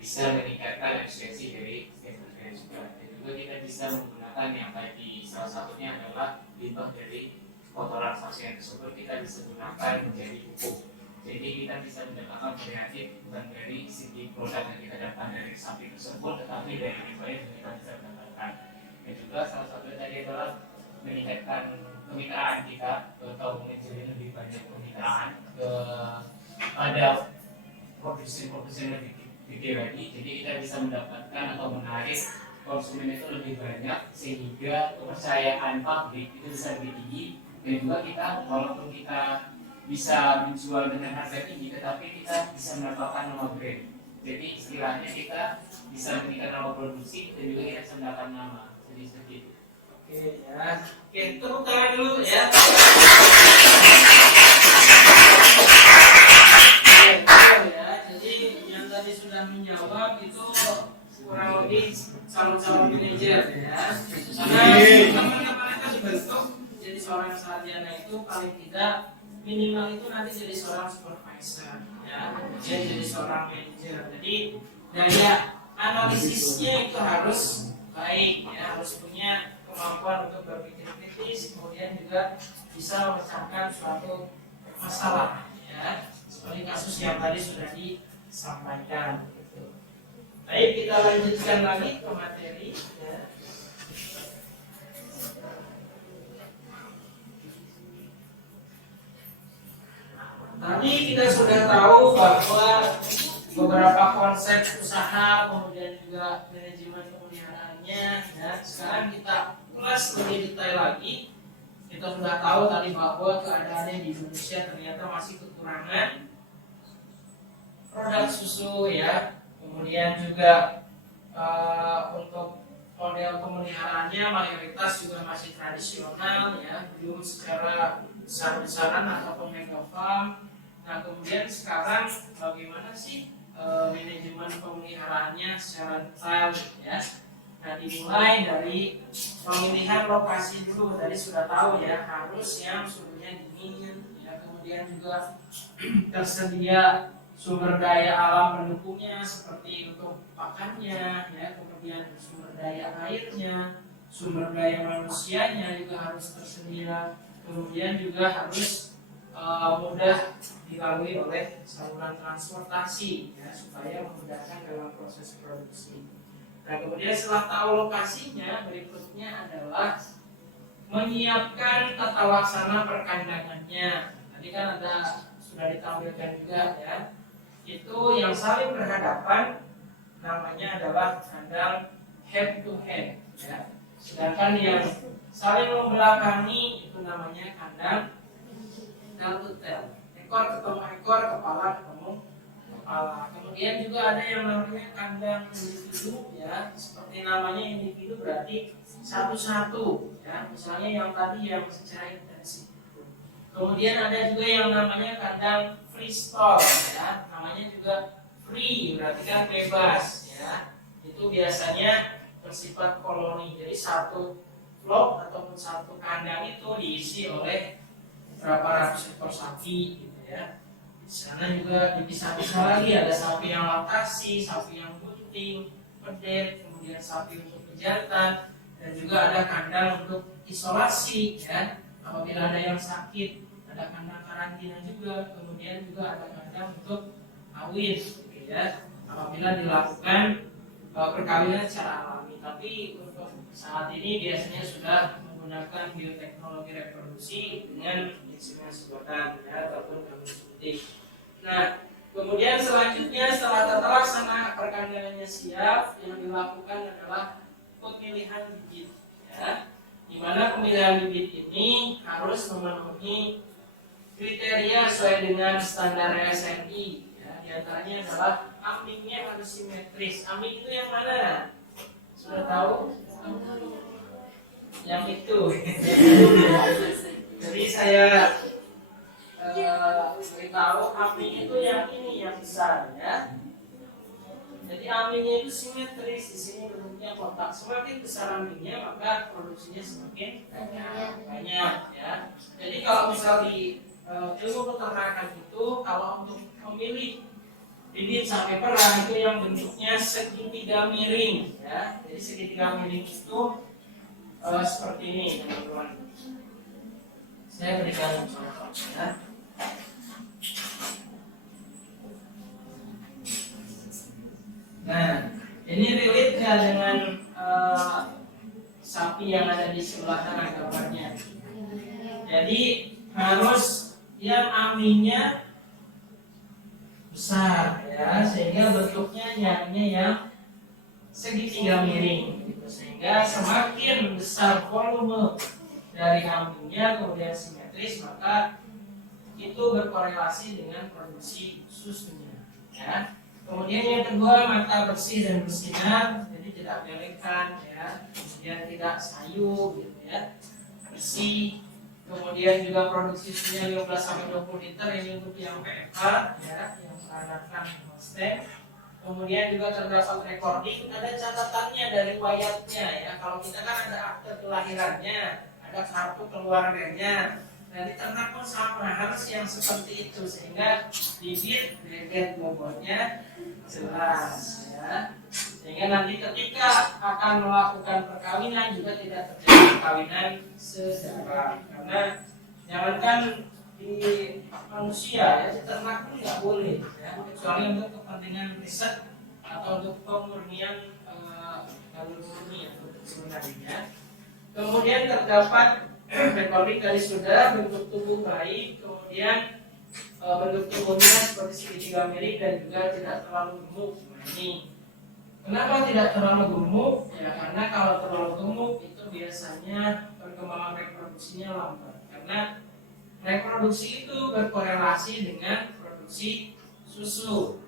bisa meningkatkan efisiensi dari teknologi juga. Dan juga kita bisa menggunakan yang tadi salah satunya adalah limbah dari kotoran pasien tersebut kita bisa gunakan menjadi pupuk. Jadi kita bisa mendapatkan variatif bukan dari segi produk yang kita dapatkan dari samping tersebut, tetapi dari limbah yang kita bisa mendapatkan. Dan juga salah satunya tadi adalah meningkatkan kemitraan kita atau menjadi lebih banyak kemitraan pada produsen lebih gede lagi. Jadi kita bisa mendapatkan atau menarik konsumen itu lebih banyak sehingga kepercayaan publik itu bisa lebih tinggi. Dan juga kita walaupun kita bisa menjual dengan harga tinggi, tetapi kita bisa mendapatkan nama brand. Jadi istilahnya kita bisa meningkatkan nama produksi dan juga kita bisa mendapatkan nama. Jadi seperti itu. oke ya. Oke, tepuk tangan dulu ya. Oke, ya. Jadi yang tadi sudah menjawab itu kurang lebih calon-calon manajer ya. Karena mereka dibentuk jadi seorang sarjana itu paling tidak minimal itu nanti jadi seorang supervisor ya, dia jadi seorang manajer. Jadi daya analisisnya itu harus baik ya, harus punya kemampuan untuk berpikir kritis, kemudian juga bisa memecahkan suatu masalah ya, seperti kasus yang tadi sudah disampaikan gitu. Baik, kita lanjutkan lagi ke materi ya. Tadi kita sudah tahu bahwa beberapa konsep usaha, kemudian juga manajemen pemeliharaannya. Ya, sekarang kita ulas lebih detail lagi. Kita sudah tahu tadi bahwa keadaannya di Indonesia ternyata masih kekurangan produk susu ya. Kemudian juga untuk model pemeliharaannya mayoritas juga masih tradisional ya, belum secara besar-besaran ataupun mega farm. Nah, kemudian sekarang bagaimana sih manajemen pemeliharaannya secara detail ya? Nah, dimulai dari pemilihan lokasi dulu. Tadi sudah tahu ya, harus yang suhunya dingin ya, kemudian juga tersedia sumber daya alam pendukungnya seperti untuk pakannya ya, kemudian sumber daya airnya, sumber daya manusianya juga harus tersedia, kemudian juga harus mudah dilalui oleh saluran transportasi ya, supaya memudahkan dalam proses produksi. Nah, kemudian setelah tahu lokasinya, berikutnya adalah menyiapkan tata laksana perkandangannya. Tadi kan sudah ditampilkan juga ya. Itu yang saling berhadapan namanya adalah kandang head to head ya. Sedangkan yang saling membelakangi itu namanya kandang tail to tail. Ekor ketemu ekor, kepala ketemu kepala. Kemudian juga ada yang namanya kandang individu ya. Seperti namanya individu berarti satu-satu ya. Misalnya yang tadi yang secara intensif. Kemudian ada juga yang namanya kandang freestyle ya. Namanya juga free, berarti kan bebas ya. Itu biasanya bersifat koloni. Jadi satu flock ataupun satu kandang itu diisi oleh berapa ratus ekor sapi gitu ya. Di sana juga dipisah-pisah lagi, ada sapi yang laktasi, sapi yang bunting, pedet, kemudian sapi untuk pejantan, dan juga ada kandang untuk isolasi ya. Apabila ada yang sakit, ada kandang karantina juga, kemudian juga ada kandang untuk kawin gitu ya. Apabila dilakukan perkawinan secara alami, tapi untuk saat ini biasanya sudah menggunakan bioteknologi reproduksi dengan inseminasi buatan ya, ataupun kawin suntik. Nah, kemudian selanjutnya setelah tata laksana perkandangannya siap, yang dilakukan adalah pemilihan bibit ya. Di mana pemilihan bibit ini harus memenuhi kriteria sesuai dengan standar SNI ya. Di antaranya adalah ambingnya harus simetris. Ambing itu yang mana? Sudah tahu? Yang itu. Jadi saya beritahu ambing itu yang ini, yang besar ya. Jadi ambingnya itu simetris, di sini bentuknya kotak. Semakin besar ambingnya maka produksinya semakin banyak ya. Jadi kalau misal di ilmu peternakan itu, kalau untuk memilih bibit sapi perah itu yang bentuknya segitiga miring ya. Jadi segitiga miring itu seperti ini teman-teman. Saya berikan contoh ya. Nah, ini relate nggak dengan sapi yang ada di sebelah kanan gambarnya? Jadi harus yang ambingnya besar ya, sehingga bentuknya hanya yang segitiga miring gitu. Sehingga semakin besar volume dari ambingnya kemudian simetris, maka itu berkorelasi dengan produksi susunya ya. Kemudian yang kedua, mata bersih dan bersinar, jadi tidak belekan ya, kemudian tidak sayu gitu ya, bersih. Kemudian juga produksi susunya 15-20 liter, ini untuk yang PFH ya, yang peranakan Holstein. Kemudian juga terdapat recording, ada catatannya dari wayatnya ya. Kalau kita kan ada akte kelahirannya, ada kartu keluarganya. Nah, di ternak pun sama, harus yang seperti itu sehingga bibit bebet bobotnya jelas ya. Sehingga nanti ketika akan melakukan perkawinan juga tidak terjadi perkawinan secara, karena jangankan di manusia ya, di ternak pun nggak boleh ya, kecuali untuk kepentingan riset atau untuk pemurnian galur murni atau sebenarnya. Kemudian terdapat recording dari sudah bentuk tubuh baik, kemudian bentuk tubuhnya seperti segitiga miring dan juga tidak terlalu gemuk. Nah, ini kenapa tidak terlalu gemuk? Ya karena kalau terlalu gemuk itu biasanya perkembangan reproduksinya lambat. Karena reproduksi itu berkorelasi dengan produksi susu.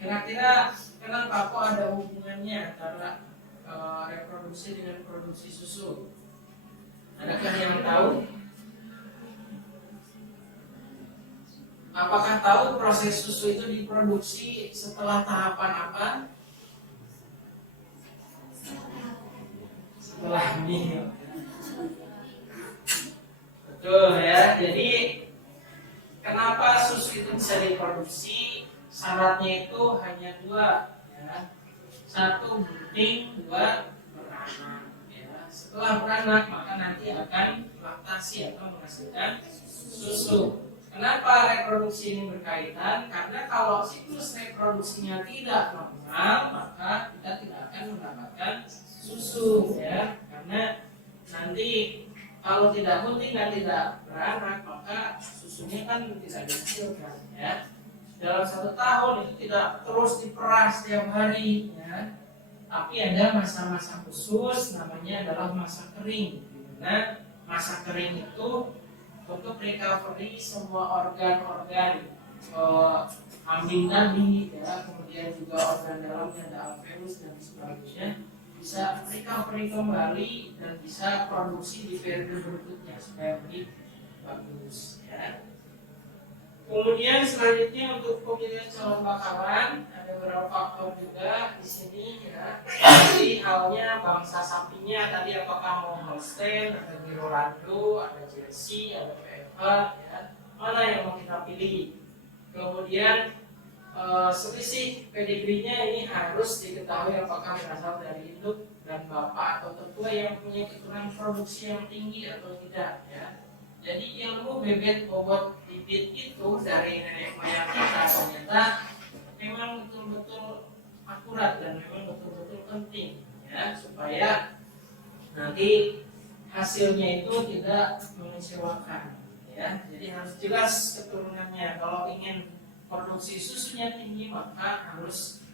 Kira-kira kenapa kok ada hubungannya antara reproduksi dengan produksi susu? Adakah yang tahu? Apakah tahu proses susu itu diproduksi setelah tahapan apa? Setelah hamil. Betul ya. Jadi kenapa susu itu bisa diproduksi? Syaratnya itu hanya dua ya. Satu bunting, dua beranak. Setelah beranak maka nanti akan laktasi atau menghasilkan susu. Kenapa reproduksi ini berkaitan? Karena kalau siklus reproduksinya tidak normal maka kita tidak akan mendapatkan susu ya. Karena nanti kalau tidak bunting dan tidak beranak maka susunya kan tidak dihasilkan ya. Dalam 1 tahun itu tidak terus diperah setiap hari ya. Tapi ada masa-masa khusus namanya adalah masa kering. Dimana masa kering itu untuk recovery semua organ-organ ambing tadi ya, kemudian juga organ dalamnya ada alveolus dan sebagainya bisa recovery kembali dan bisa produksi di periode berikutnya supaya lebih bagus ya. Kemudian selanjutnya untuk pemilihan calon bakalan ada beberapa faktor juga di sini ya. Jadi halnya bangsa sapinya tadi apakah mau Holstein, ada Girolando, ada Jersey, ada PFH ya. Mana yang mau kita pilih? Kemudian selisih pedigrinya ini harus diketahui apakah berasal dari induk dan bapak atau tetua yang punya keturunan produksi yang tinggi atau tidak ya. Jadi ilmu bebet bobot bibit itu dari nenek moyang kita ternyata memang betul-betul akurat dan memang betul-betul penting ya, supaya nanti hasilnya itu tidak mengecewakan ya. Jadi harus jelas keturunannya. Kalau ingin produksi susunya tinggi maka harus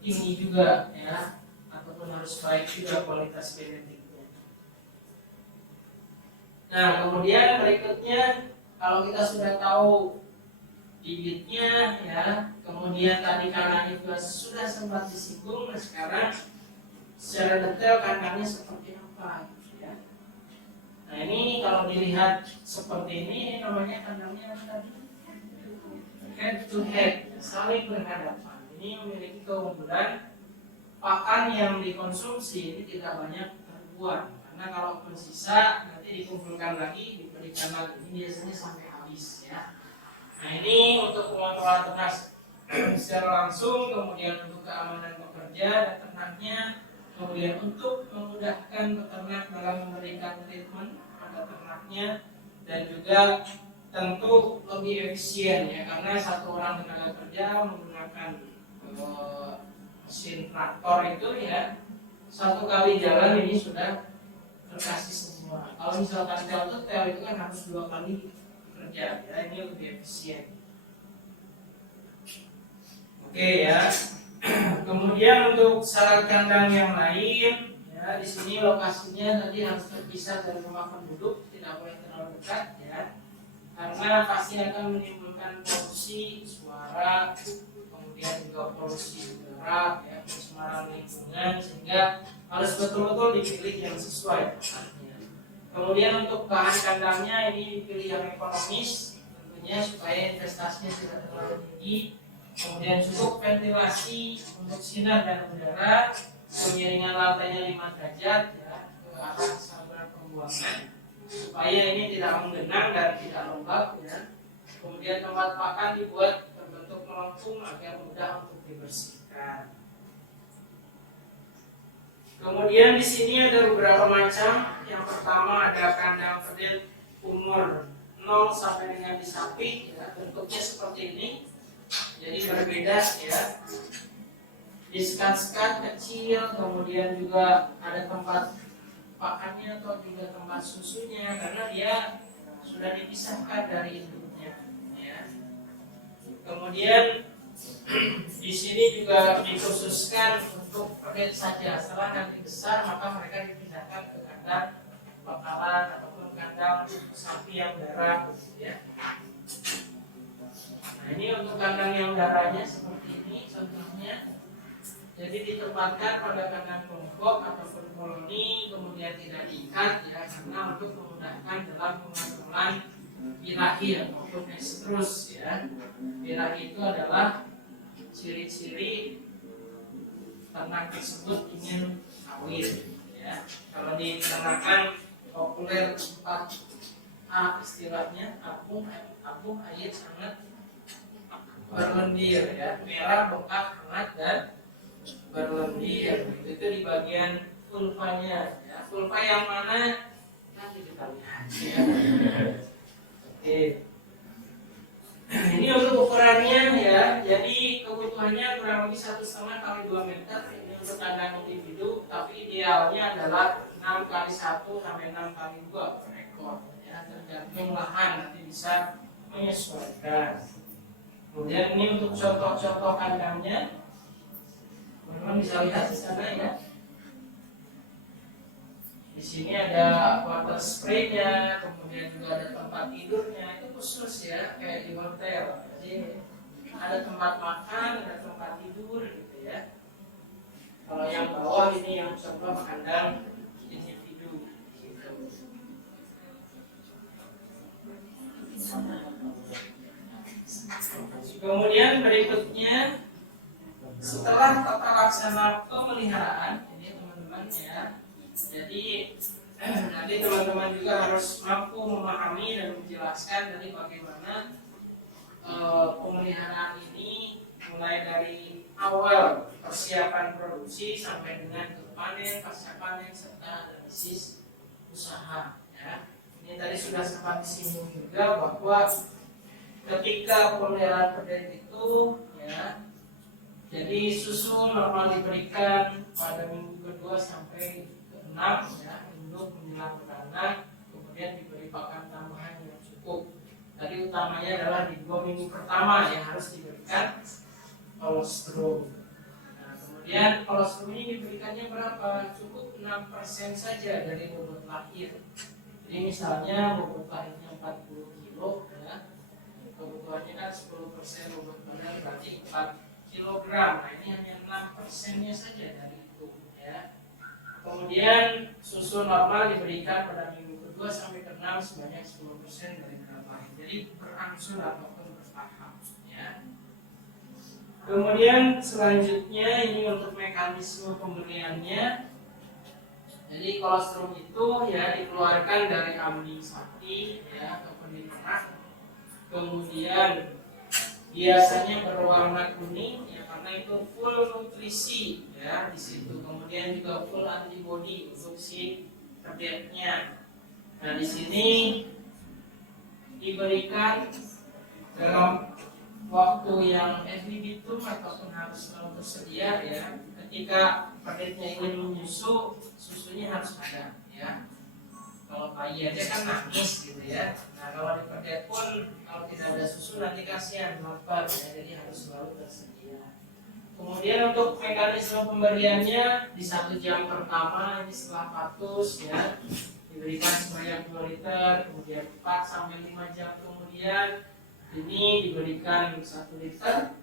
tinggi juga ya, ataupun harus baik juga kualitas genetiknya. Nah kemudian berikutnya, kalau kita sudah tahu bibitnya ya, kemudian tadi kandangnya juga sudah sempat disinggung. Nah sekarang secara detail kandangnya seperti apa ya. Nah ini kalau dilihat seperti ini namanya kandangnya apa tadi? Head to head, saling berhadapan. Ini memiliki keunggulan pakan yang dikonsumsi ini tidak banyak terbuang, karena kalau bersisa nanti dikumpulkan lagi, diberikan lagi. Ini biasanya sampai habis ya. Nah ini untuk pengontrolan ternak secara langsung, kemudian untuk keamanan pekerja dan ternaknya, kemudian untuk memudahkan peternak dalam memberikan treatment pada ternaknya, dan juga tentu lebih efisien ya, karena satu orang tenaga kerja menggunakan mesin traktor itu ya, satu kali jalan ini sudah terkasih semua. Kalau misalkan tel to tel itu kan harus 2 kali kerja ya, ini lebih efisien. Oke ya. Kemudian untuk syarat kandang yang lain ya, di sini lokasinya tadi harus terpisah dari rumah penduduk, tidak boleh terlalu dekat ya, karena pasti akan menimbulkan polusi suara, kemudian juga polusi udara ya, pencemaran lingkungan, sehingga harus betul-betul dipilih yang sesuai tempatnya. Kemudian untuk bahan kandangnya ini dipilih yang ekonomis tentunya, supaya investasinya tidak terlalu tinggi. Kemudian cukup ventilasi untuk sinar dan udara, pengiringan lantainya 5 derajat ya, ke arah saluran pembuangan, supaya ini tidak menggenang dan tidak lembab ya. Kemudian tempat pakan dibuat berbentuk melengkung agar mudah untuk dibersihkan. Kemudian di sini ada beberapa macam. Yang pertama ada kandang pedel umur 0 sampai dengan di sapi ya, bentuknya seperti ini. Jadi berbeda ya. Di sekat-sekat kecil, kemudian juga ada tempat pakannya atau juga tempat susunya, karena dia sudah dipisahkan dari induknya ya. Kemudian di sini juga dikhususkan untuk pedel saja. Setelah nanti besar maka mereka dipindahkan ke kandang bakalan ataupun kandang sapi yang darah ya. Nah ini untuk kandang yang darahnya seperti ini contohnya. Jadi ditempatkan pada kandang kelompok ataupun koloni, kemudian tidak diikat ya, karena untuk memudahkan dalam pengaturan birahi ataupun estrus ya. Birahi itu adalah ciri-ciri ternak tersebut ingin kawin ya. Kalau di peternakan populer 4A istilahnya, apung, air hangat, berlendir ya, merah, bengkak, hangat, dan berlendir. Itu di bagian vulvanya ya. Vulva yang mana nanti kita lihat ya. Oke. Ini untuk ukurannya ya. Jadi kebutuhannya kurang lebih 1,5 kali 2 meter. Ini untuk kandang individu, tapi idealnya adalah 6 kali 1 sampai 6 kali 2 per ekor ya. Tergantung lahan, nanti bisa menyesuaikan. Kemudian ini untuk contoh-contoh kandangnya, teman-teman bisa lihat di sana ya. Di sini ada water spray-nya, kemudian juga ada tempat tidurnya, itu khusus ya, kayak di hotel. Jadi ada tempat makan, ada tempat tidur gitu ya. Kalau yang bawah ini yang contoh kandang individu gitu. Kemudian berikutnya, setelah tata laksana pemeliharaan ini teman-teman ya, jadi nanti teman-teman juga harus mampu memahami dan menjelaskan dari bagaimana pemeliharaan ini mulai dari awal persiapan produksi sampai dengan panen, pasca panen serta analisis usaha. Ya. Ini tadi sudah sempat disinggung juga bahwa ketika pemeliharaan pedet itu, ya, jadi susu normal diberikan pada minggu kedua sampai ke-6, ya, untuk menjelang beranak, kemudian diberi pakan tambahan yang cukup. Tadi utamanya adalah di 2 minggu pertama yang harus diberikan kolostrum. Nah, kemudian kolostrum ini diberikannya berapa? Cukup 6% saja dari bobot lahir. Jadi misalnya bobot lahirnya 40 kilo, ya, kebutuhannya kan 10% bobot badan berarti 4 kilogram. Nah, ini hanya 6%-nya saja dari itu, ya. Kemudian susu normal diberikan pada minggu kedua sampai ke-6 sebanyak 10% dari berat lahir. Jadi berangsur ataupun bertahap, ya. Kemudian selanjutnya ini untuk mekanisme pemberiannya. Jadi kolostrum itu, ya, dikeluarkan dari kambing sapi, ya, ataupun di ternak. Kemudian biasanya berwarna kuning, ya, karena itu full nutrisi, ya, di situ. Kemudian juga full antibody untuk si pedetnya. Nah, di sini diberikan dalam waktu yang infinitum ataupun harus selalu tersedia, ya. Ketika pedetnya ingin menyusu, susunya harus ada, ya. Kalau bayi aja kan nangis gitu, ya. Nah, kalau di pedet pun kalau tidak ada susu nanti kasihan lapar, ya. Jadi harus selalu tersedia. Kemudian untuk mekanisme pemberiannya di 1 jam pertama ini setelah patus, ya, diberikan sebanyak 2 liter. Kemudian 4 sampai 5 jam kemudian ini diberikan 1 liter.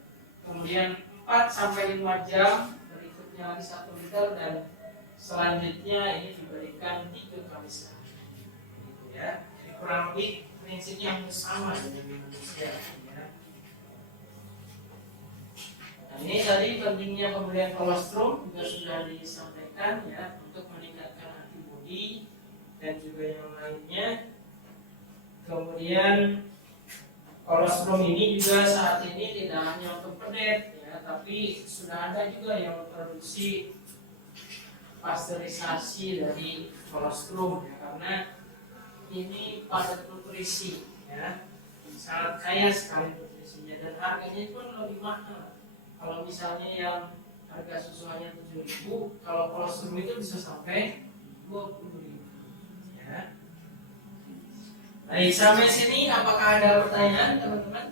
Kemudian 4 sampai 5 jam berikutnya lagi 1 liter, dan selanjutnya ini diberikan 3 kali sehari. Gitu, ya. Jadi kurang lebih prinsipnya yang sama dengan manusia, ya. Nah, ini tadi pentingnya pemberian kolostrum juga sudah disampaikan, ya, untuk meningkatkan antibodi dan juga yang lainnya. Kemudian kolostrum ini juga saat ini tidak hanya untuk pedet, ya, tapi sudah ada juga yang memproduksi pasteurisasi dari kolostrum, ya, karena ini padat nutrisi, ya, sangat kaya sekali nutrisinya, dan harganya pun lebih mahal. Kalau misalnya yang harga susu hanya 7.000, kalau kolostrum itu bisa sampai 20.000, ya. Baik, sampai sini apakah ada pertanyaan, teman-teman?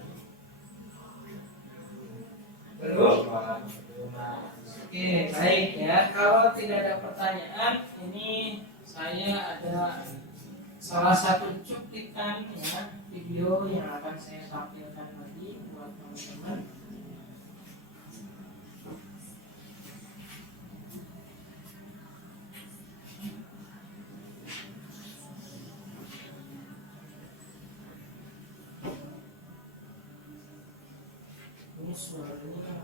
Belum? Oke, baik, ya. Kalau tidak ada pertanyaan, ini saya ada salah satu cuplikan, ya, video yang akan saya tampilkan lagi buat teman-teman. Ini suaranya kan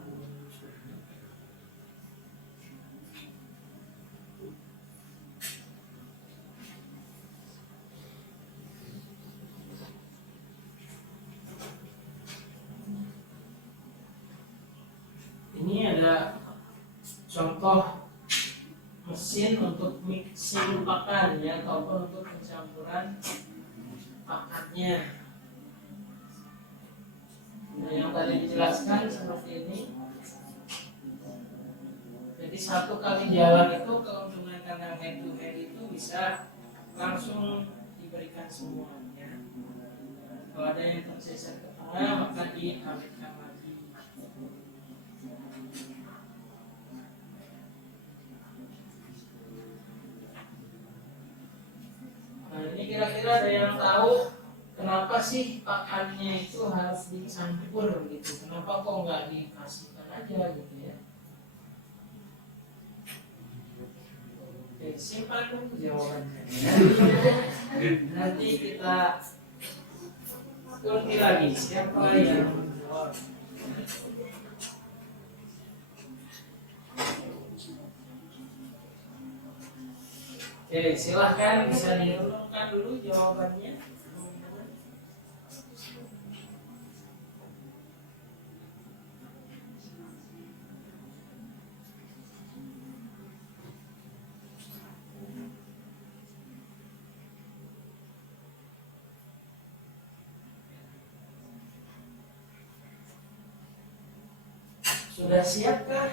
ini ada contoh mesin untuk mixing pakan, ya, ataupun untuk pencampuran pakannya. Nah, yang tadi dijelaskan seperti ini. Jadi 1 kali jalan itu kalau menggunakan yang head to head itu bisa langsung diberikan semuanya. Kalau ada yang tercecer ke tengah maka dialihkan lagi. Nah, ini kira-kira ada yang tahu kenapa sih pakannya itu harus dicampur gitu? Kenapa kok nggak dikasihkan aja gitu, ya? Oke, simpan dulu jawabannya. Nanti kita ganti lagi siapa yang menjawab. Oke, silahkan bisa direnungkan dulu jawabannya. Sudah siapkah?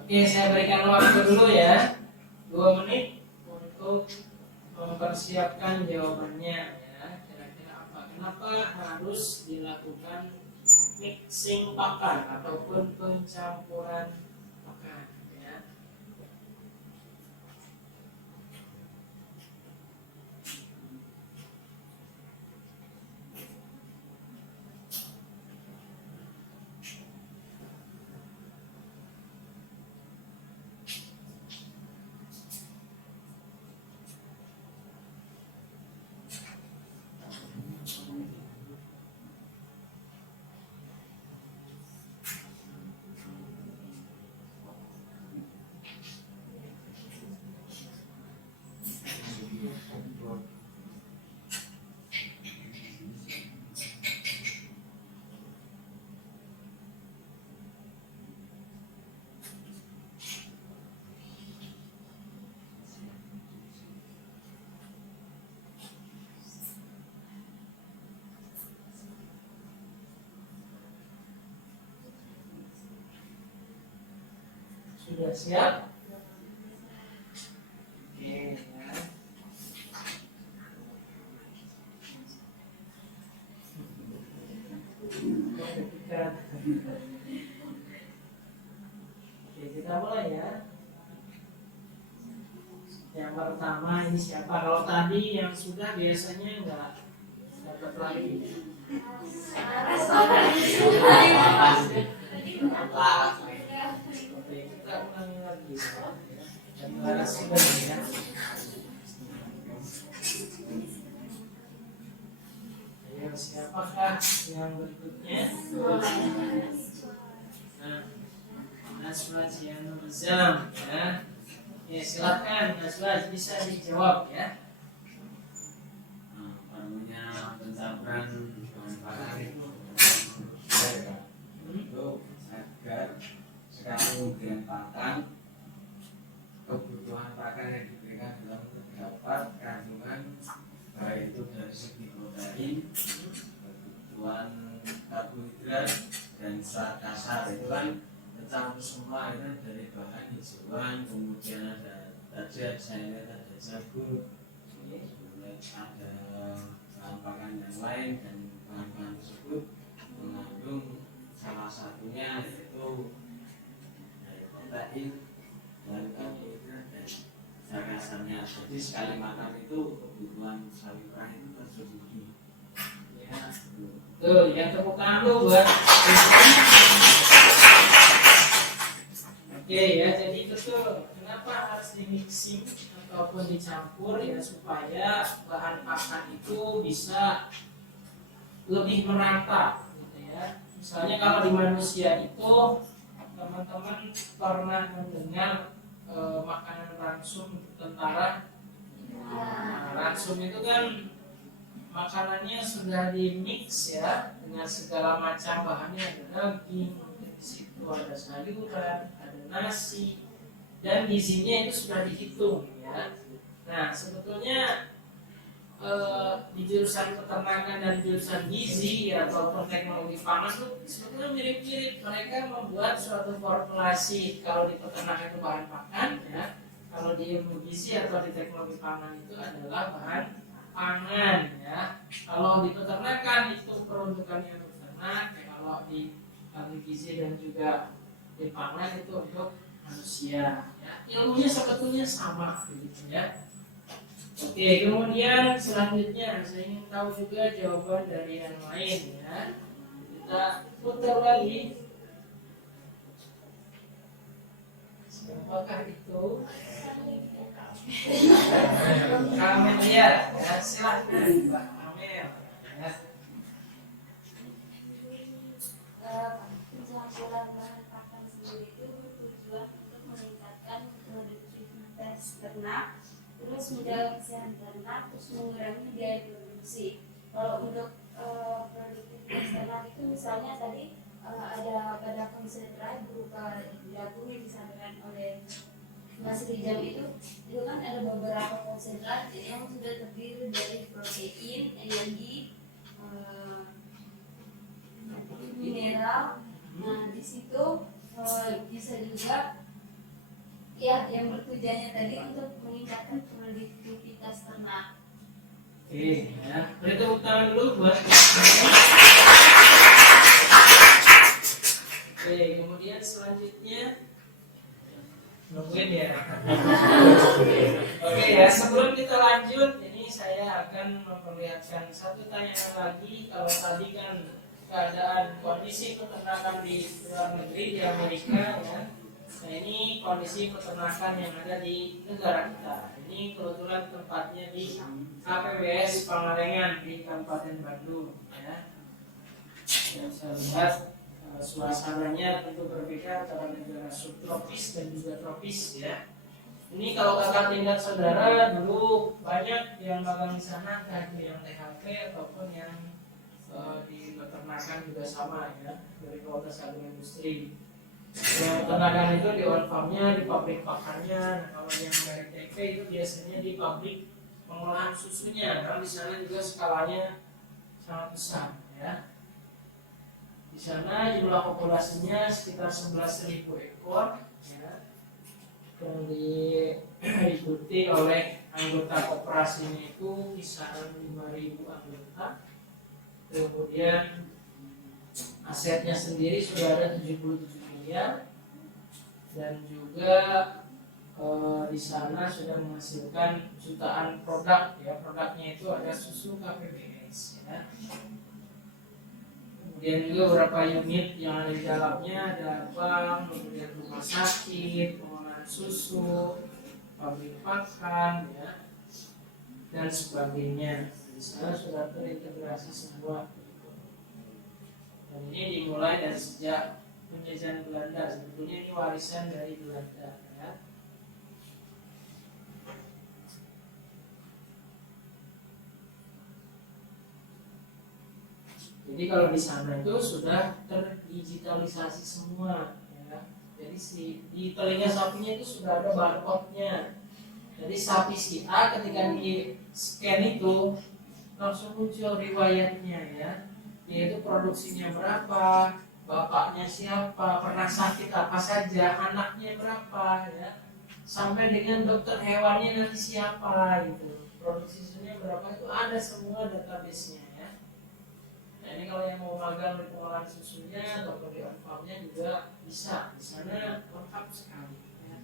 Oke, saya berikan waktu dulu ya, 2 menit untuk mempersiapkan jawabannya ya. Kira-kira apa? Kenapa harus dilakukan mixing pakan ataupun pencampuran pakan ya? Sudah siap? Oke ya. Oke, kita mulai ya. Yang pertama ini siapa? Kalau tadi yang sudah biasanya nggak dapat lagi. Oke, kita ulangi lagi. Deklarasi lagi ya. Ayo, siapakah yang berikutnya? Nah, Naswa Cianur Zam ya. Ya, silakan Naswa bisa dijawab ya. Namanya pencampuran bahan bakar itu agar sekarang kemudian pakan kebutuhan pakan yang diberikan dalam terdapat kandungan baik itu dari segi protein, kebutuhan karbohidrat dan zat dasar itu kan tercampur semua itu dari bahan hijauan, kemudian ada tadi saya lihat ada jagung, kemudian ada bahan pakan yang lain dan bahan-bahan tersebut mengandung salah satunya yaitu dari protein dan karbohidrat dan zat dasarnya. Jadi sekali makan itu kebutuhan sayuran itu tercukupi. Ya. Tuh, yang tepuk tangan dulu buat. Oke ya, jadi betul. Kenapa harus di mixing ataupun dicampur ya, supaya bahan pakan itu bisa lebih merata gitu ya. Misalnya kalau di manusia itu teman-teman pernah mendengar makanan ransum tentara. Nah, ransum itu kan makanannya sudah di mix ya dengan segala macam bahannya, ada daging, di situ ada sayuran, ada nasi, dan gizinya itu sudah dihitung ya. Nah, sebetulnya di jurusan peternakan dan jurusan gizi ataupun teknologi pangan itu sebetulnya mirip-mirip. Mereka membuat suatu formulasi. Kalau di peternakan itu bahan pakan ya, kalau di ilmu gizi atau di teknologi pangan itu adalah bahan pangan ya. Kalau di peternakan itu peruntukannya untuk ternak ya, kalau di ahli gizi dan juga di pangan itu untuk manusia ya. Ilmunya sebetulnya sama gitu ya. Oke, kemudian selanjutnya saya ingin tahu juga jawaban dari yang lain ya. Kita putar lagi. Siapakah itu? Kamel ya, silahkan Mbak Kamel ya. Pencampuran bahan pakan sendiri itu bertujuan untuk meningkatkan produktivitas ternak, terus menjaga kesehatan ternak, terus mengurangi biaya produksi. Kalau untuk produktivitas ternak itu misalnya tadi ada pada konsentrat berupa jagung yang disampaikan oleh nasi hijau itu kan ada beberapa konsentrat yang sudah terdiri dari protein, energi, mineral. Nah di situ bisa juga ya yang bertujuannya tadi untuk meningkatkan produktivitas ternak. Oke, ya. Beri tepuk tangan dulu buat. Oke, kemudian selanjutnya nungguin ya. Oke ya, sebelum kita lanjut, ini saya akan memperlihatkan satu tanyaan lagi. Kalau tadi kan keadaan kondisi peternakan di luar negeri di Amerika ya. Nah ini kondisi peternakan yang ada di negara kita. Ini kebetulan tempatnya di KPBS Pangalengan di Kabupaten Bandung ya. Yang saya lihat suasananya tentu berbeda antara negara subtropis dan juga tropis ya. Ini kalau kakak tingkat saudara dulu banyak yang magang di sana, entah itu yang THP ataupun yang di peternakan juga sama ya, dari Fakultas Agroindustri. Peternakan itu di on farmnya, di pabrik pakannya. Nah, kalau yang dari TP itu biasanya di pabrik pengolahan susunya, karena di sana juga skalanya sangat besar ya. Di sana jumlah populasinya sekitar 11.000 ekor ya, yang diikuti oleh anggota koperasinya itu kisaran 5.000 anggota. Kemudian asetnya sendiri sudah ada 77 miliar dan juga di sana sudah menghasilkan jutaan produk ya. Produknya itu ada susu KPBS ya. Kemudian juga beberapa unit yang ada di dalamnya, ada bank, kemudian rumah sakit, pengolahan susu, pabrik pakan, ya, dan sebagainya. Di sana sudah terintegrasi semua. Dan ini dimulai dari sejak penjajahan Belanda. Sebetulnya ini warisan dari Belanda. Ya. Jadi kalau di sana itu sudah terdigitalisasi semua, ya. Jadi di telinga sapinya itu sudah ada barcode-nya. Jadi sapi si A ketika di scan itu langsung muncul riwayatnya, ya. Yaitu produksinya berapa, bapaknya siapa, pernah sakit apa saja, anaknya berapa, ya. Sampai dengan dokter hewannya nanti siapa, gitu. Produksi susunya berapa itu ada semua database-nya. Nah, ini kalau yang mau magang di pengolahan susunya atau di on farmnya juga bisa. Di sana lengkap sekali. Ya.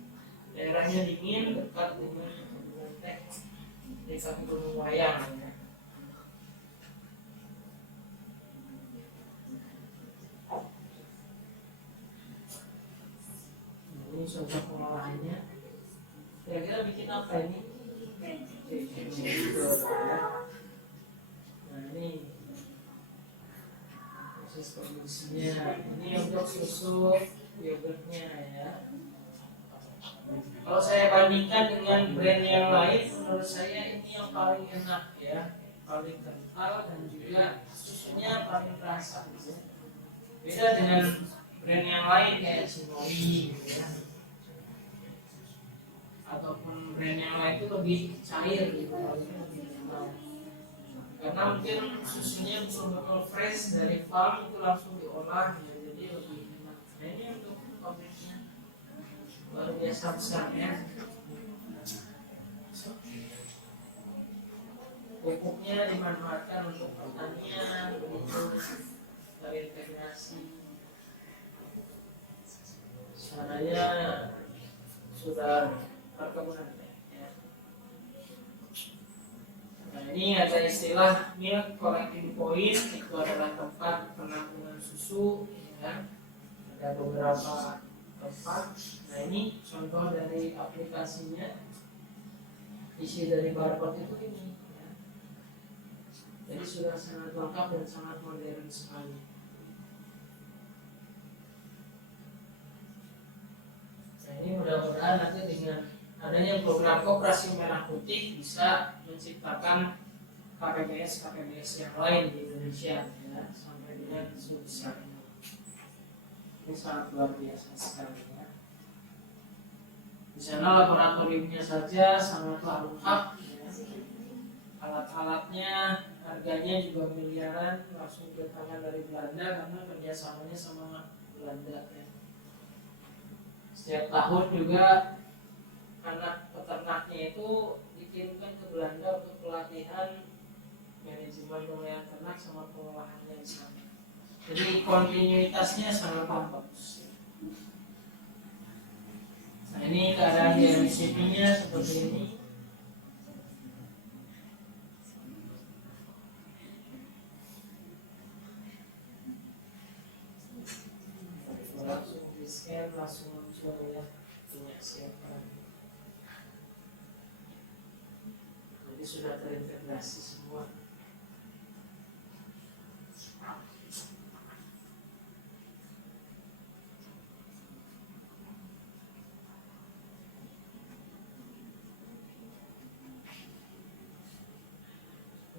Daerahnya dingin, dekat dengan kebun teh, dekat Gunung Wayang. Ya. Ini contoh pengolahannya. Kira-kira bikin apa ini? Nah ini proses produksinya. Ini untuk susu yogurtnya, ya. Kalau saya bandingkan dengan brand yang lain, menurut saya ini yang paling enak, ya, paling kental dan juga susunya paling terasa. Ya. Beda dengan brand yang lain kayak Cimoli, gitu ya. Ataupun brand yang lain itu lebih cair, gitu, lebih kental. Karena mungkin susunya betul-betul fresh dari farm itu langsung diolah, gitu, jadi lebih enak. Nah ini untuk pabriknya luar biasa besar, ya. Pupuknya dimanfaatkan untuk pertanian, untuk terintegrasi. Sananya sudah perkebunan. Nah, ini ada istilah milk collecting point, itu adalah tempat penampungan susu, ya. Ada beberapa tempat. Nah ini contoh dari aplikasinya. Isi dari barcode itu ini, ya. Jadi sudah sangat lengkap dan sangat modern sekali. Nah ini mudah-mudahan nanti dengan adanya program Koperasi Merah Putih bisa menciptakan KPBS yang lain di Indonesia, ya, sampai dengan sebesar ini. Ini sangat luar biasa sekali, ya. Di sana laboratoriumnya saja sangatlah lengkap, ya. Alat-alatnya harganya juga miliaran, langsung ke tangan dari Belanda karena kerjasamanya sama Belanda, ya. Setiap tahun juga anak peternaknya itu dikirimkan ke Belanda untuk pelatihan manajemen pemeliharaan ternak sama pengolahannya di sana. Jadi kontinuitasnya sangat bagus. Nah, ini keadaan di MCP-nya seperti ini. Langsung di scan, langsung muncul, ya, punya siapa. Jadi sudah terintegrasi semua.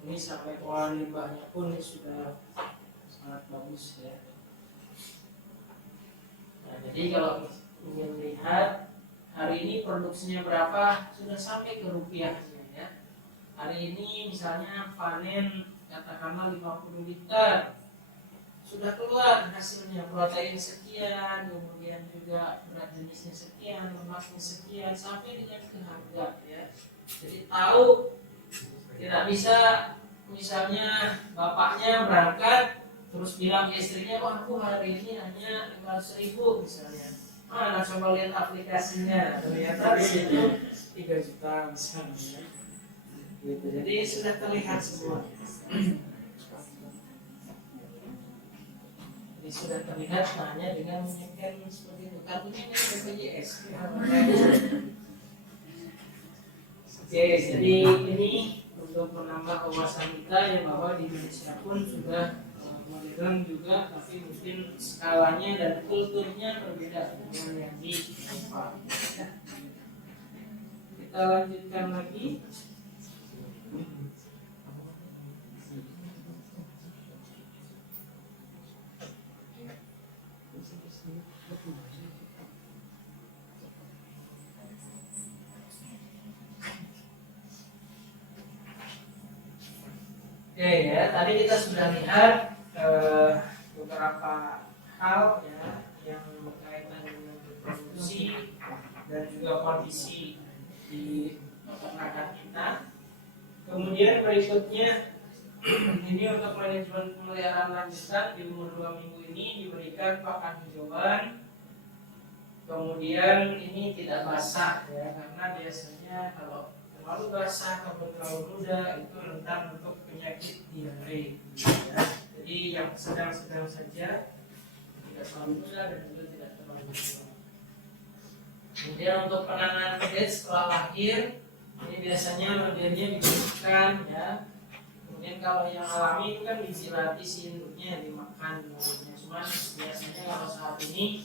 Ini sampai pengolahan limbahnya pun ini sudah sangat bagus, ya. Nah, jadi kalau ingin lihat hari ini produksinya berapa, sudah sampai ke rupiahnya, ya. Hari ini misalnya panen katakanlah 50 liter, sudah keluar hasilnya, protein sekian, kemudian juga berat jenisnya sekian, lemaknya sekian, sampai dengan ke harga, ya. Jadi tahu, tidak bisa misalnya bapaknya berangkat terus bilang ke istrinya, wah aku hari ini hanya 500.000 misalnya. Nah, coba lihat aplikasinya, ternyata di situ 3 juta misalnya. Gitu. Jadi sudah terlihat semua. Jadi sudah terlihat hanya dengan menyekan seperti itu. Kartunya ini BPJS. Oke, jadi ini untuk menambah wawasan kita ya bahwa di Indonesia pun sudah modern juga, tapi mungkin skalanya dan kulturnya berbeda dengan yang di Eropa. Kita lanjutkan lagi. Oke, ya, tadi kita sudah lihat beberapa hal, ya, yang berkaitan dengan produksi dan juga kondisi di peternakan kita. Kemudian berikutnya ini untuk manajemen pemeliharaan lanjutan di umur 2 minggu ini diberikan pakan hijauan. Kemudian ini tidak basah, ya, karena biasanya kalau terlalu basah atau terlalu muda itu rentan untuk penyakit diare, ya. Jadi yang sedang-sedang saja, tidak terlalu muda dan juga tidak terlalu tua. Kemudian untuk penanganan pedet setelah lahir, ini biasanya lendirnya dibersihkan, ya. Kemudian kalau yang alami itu kan dijilati si induknya, dimakan. Cuma biasanya kalau saat ini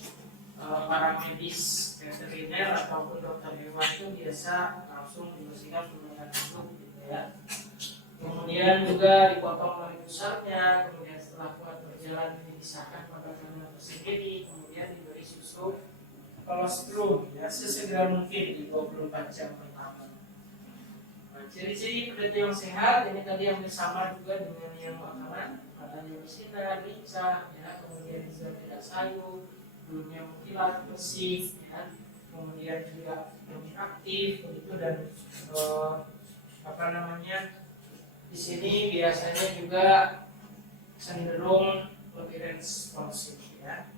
para medis veteriner ataupun dokter hewan itu biasa langsung dibersihkan menggunakan handuk, gitu, ya. Kemudian juga dipotong dari pusatnya, kemudian setelah kuat berjalan dipisahkan pada kandang tersendiri, kemudian diberi susu kolostrum, ya, sesegera mungkin di 24 jam pertama. Nah, ciri-ciri pedet yang sehat ini tadi yang bersama juga dengan yang makanan, matanya bersinar, lincah, ya, kemudian juga tidak sayu, bulunya mengkilat bersih, ya, kemudian juga lebih aktif begitu, dan di sini biasanya juga cenderung lebih responsif, ya.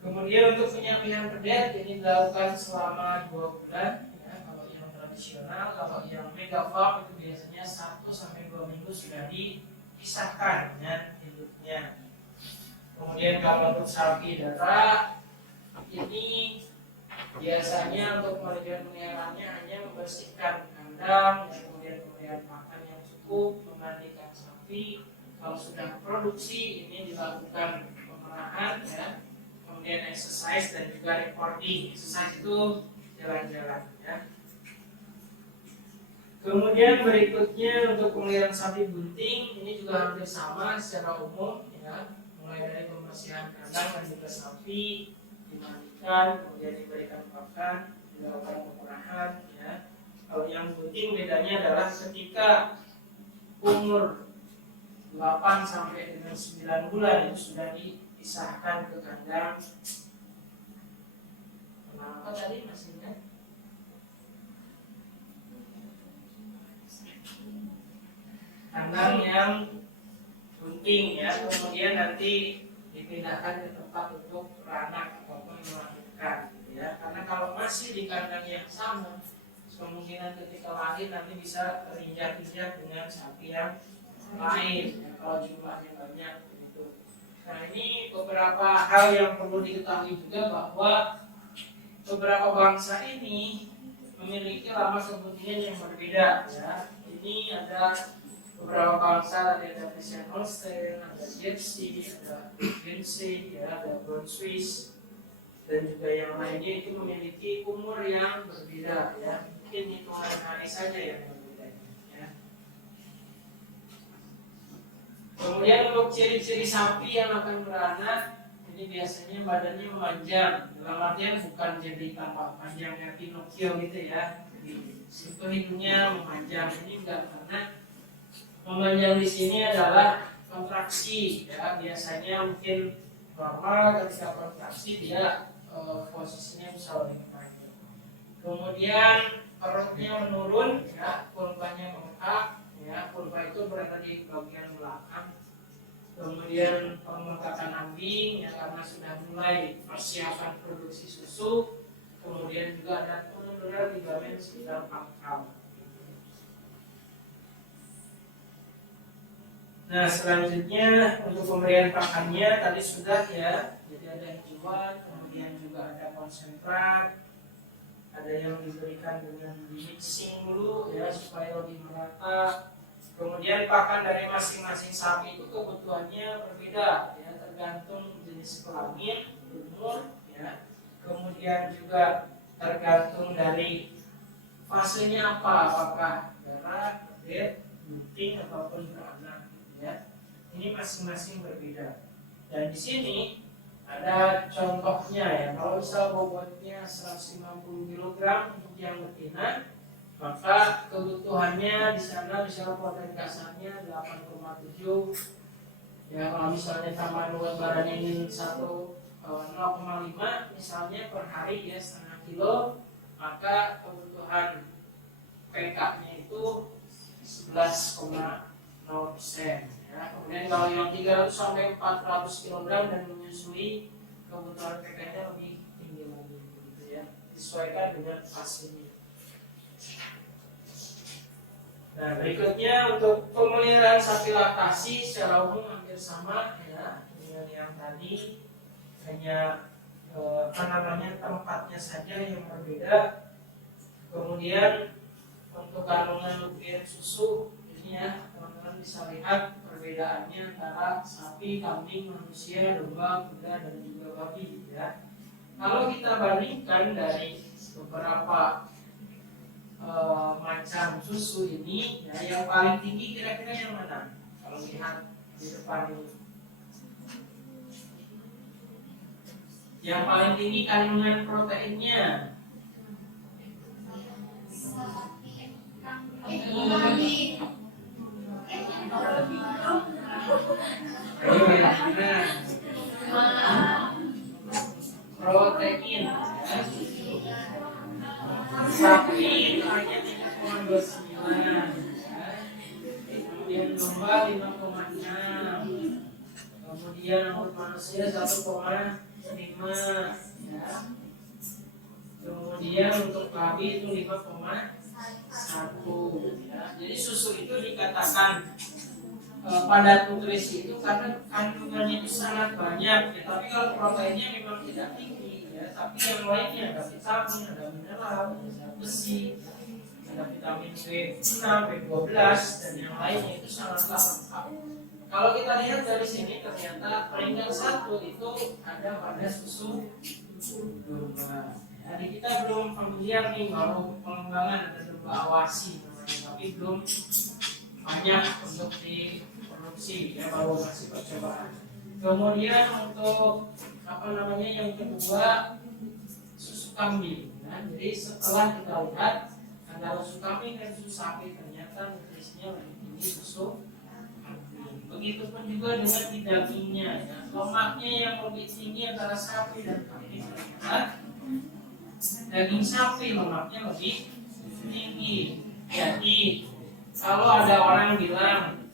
Kemudian untuk penyampaian pedet ini dilakukan selama 2 bulan, ya, kalau yang tradisional. Kalau yang mega farm itu biasanya 1-2 minggu sudah dipisahkan dengan induknya. Kemudian kalau untuk sapi darah ini biasanya untuk manajemen pemeliharaannya hanya membersihkan kandang, ya, kemudian pemberian makan yang cukup, memandikan sapi. Kalau sudah produksi ini dilakukan pemerahan, ya, kemudian exercise dan juga recording. Exercise itu jalan-jalan, ya. Kemudian berikutnya untuk pemeliharaan sapi bunting ini juga hampir sama secara umum, ya, mulai dari pembersihan kandang dan juga sapi dimandikan. dimandikan, kemudian diberikan pakan, dilakukan pemerahan. Ya. Kalau yang gunting bedanya adalah ketika umur 8 sampai dengan 9 bulan itu sudah dipisahkan ke kandang. Kenapa tadi masih ingat? Kandang yang gunting ya, kemudian nanti dipindahkan ke tempat untuk beranak ataupun melahirkan ya. Karena kalau masih di kandang yang sama, kemungkinan ketika lahir nanti bisa terinjak-injak dengan sapi yang lain ya, kalau jumlahnya banyak begitu. Nah, ini beberapa hal yang perlu diketahui juga, bahwa beberapa bangsa ini memiliki lama keguntingan yang berbeda ya. Ini ada beberapa bangsa, ada Friesian Holstein, ada Jersey, ada Guernsey, ya, ada Brown Swiss, dan juga yang lainnya itu memiliki umur yang berbeda ya. Mungkin hitungan hari saja yang berbeda ya. Kemudian untuk ciri-ciri sapi yang akan beranak, ini biasanya badannya memanjang, dalam artian bukan jadi tampak panjangnya Pinocchio gitu ya. Jadi situ hidungnya memanjang, ini enggak, karena memanjang di sini adalah kontraksi ya. Biasanya mungkin normal, ketika kontraksi dia posisinya bisa lebih panjang. Kemudian perutnya menurun ya, kurvanya bengkak ya, kurva itu berada di bagian belakang. Kemudian pembengkakan ambing ya, karena sudah mulai persiapan produksi susu. Kemudian juga ada penurunan ligamen sekitar pangkal. Nah, selanjutnya untuk pemberian pakannya tadi sudah ya. Jadi ada hijauan, kemudian juga ada konsentrat, ada yang diberikan dengan mixing dulu ya supaya lebih merata. Kemudian pakan dari masing-masing sapi itu kebutuhannya berbeda ya, tergantung jenis kelamin, umur ya. Kemudian juga tergantung dari fasenya apa, apakah berak, bed, gunting ataupun beranak ya. Ini masing-masing berbeda. Dan di sini ada contohnya ya. Kalau misal bobotnya 150 kg untuk yang betina, maka kebutuhannya di sana misalnya protein kasarnya 8,7 ya. Kalau misalnya tambahan bobot badannya ingin 0,5 misalnya per hari ya, setengah kilo, maka kebutuhan PK-nya itu 11,0% ya. Kemudian kalau yang 300 sampai 400 kg dan menyusui, kebutuhan PK-nya lebih tinggi lagi gitu ya, disesuaikan dengan fasenya. Nah, berikutnya untuk pemeliharaan sapi laktasi secara umum hampir sama ya dengan yang tadi, hanya tempatnya saja yang berbeda. Kemudian untuk kandungan nutrien susu ini ya, teman-teman bisa lihat perbedaannya antara sapi, kambing, manusia, domba, kuda, dan juga babi ya. Kalau kita bandingkan dari beberapa macam susu ini ya, yang paling tinggi kira-kira yang mana? Kalau lihat di depan ini, yang paling tinggi kandungan proteinnya protein ya. Sapi hanya 3,29 ya. Kemudian domba 5,6, kemudian untuk manusia 1,5 ya. Kemudian untuk babi itu 5,1 ya. Jadi susu itu dikatakan padat nutrisi itu karena kandungannya itu sangat banyak ya. Tapi kalau proteinnya memang tidak tinggi ya, tapi yang lainnya ada vitamin, ada mineral, ada besi, ada vitamin B6, B12 dan yang lainnya itu sangatlah lengkap. Kalau kita lihat dari sini, ternyata peringkat 1 itu ada pada susu domba. Jadi kita belum familiar nih, baru pengembangan ada domba awasi namanya, tapi belum banyak untuk diproduksi ya, baru masih percobaan. Kemudian untuk yang kedua kambing. Nah, jadi setelah kita lihat antara susu kambing dan susu sapi ternyata nutrisinya lebih tinggi susu kambing. Begitupun juga dengan di dagingnya, ya. Lemaknya yang lebih tinggi antara sapi dan kambing ternyata daging sapi lemaknya lebih tinggi. Jadi kalau ada orang bilang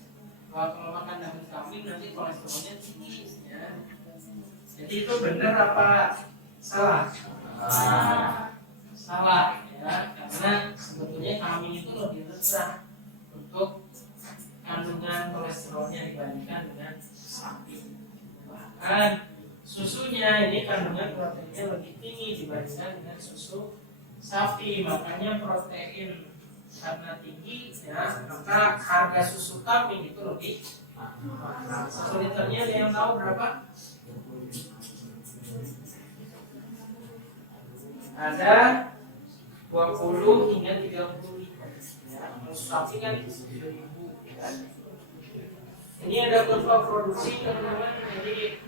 bahwa kalau makan daging kambing nanti kolesterolnya tinggi, ya. Jadi itu benar apa salah? Salah, ya, karena sebetulnya kambing itu lebih rendah untuk kandungan kolesterolnya dibandingkan dengan sapi. Bahkan susunya ini kandungan proteinnya lebih tinggi dibandingkan dengan susu sapi. Makanya protein karena tinggi, ya, maka harga susu kambing itu lebih mahal. 1 liternya ada yang tahu berapa? Ada 20 hingga 30 liter, ya. Kalau sapi kan 7.000, ya. Ini ada kurva produksi, teman-teman. Jadi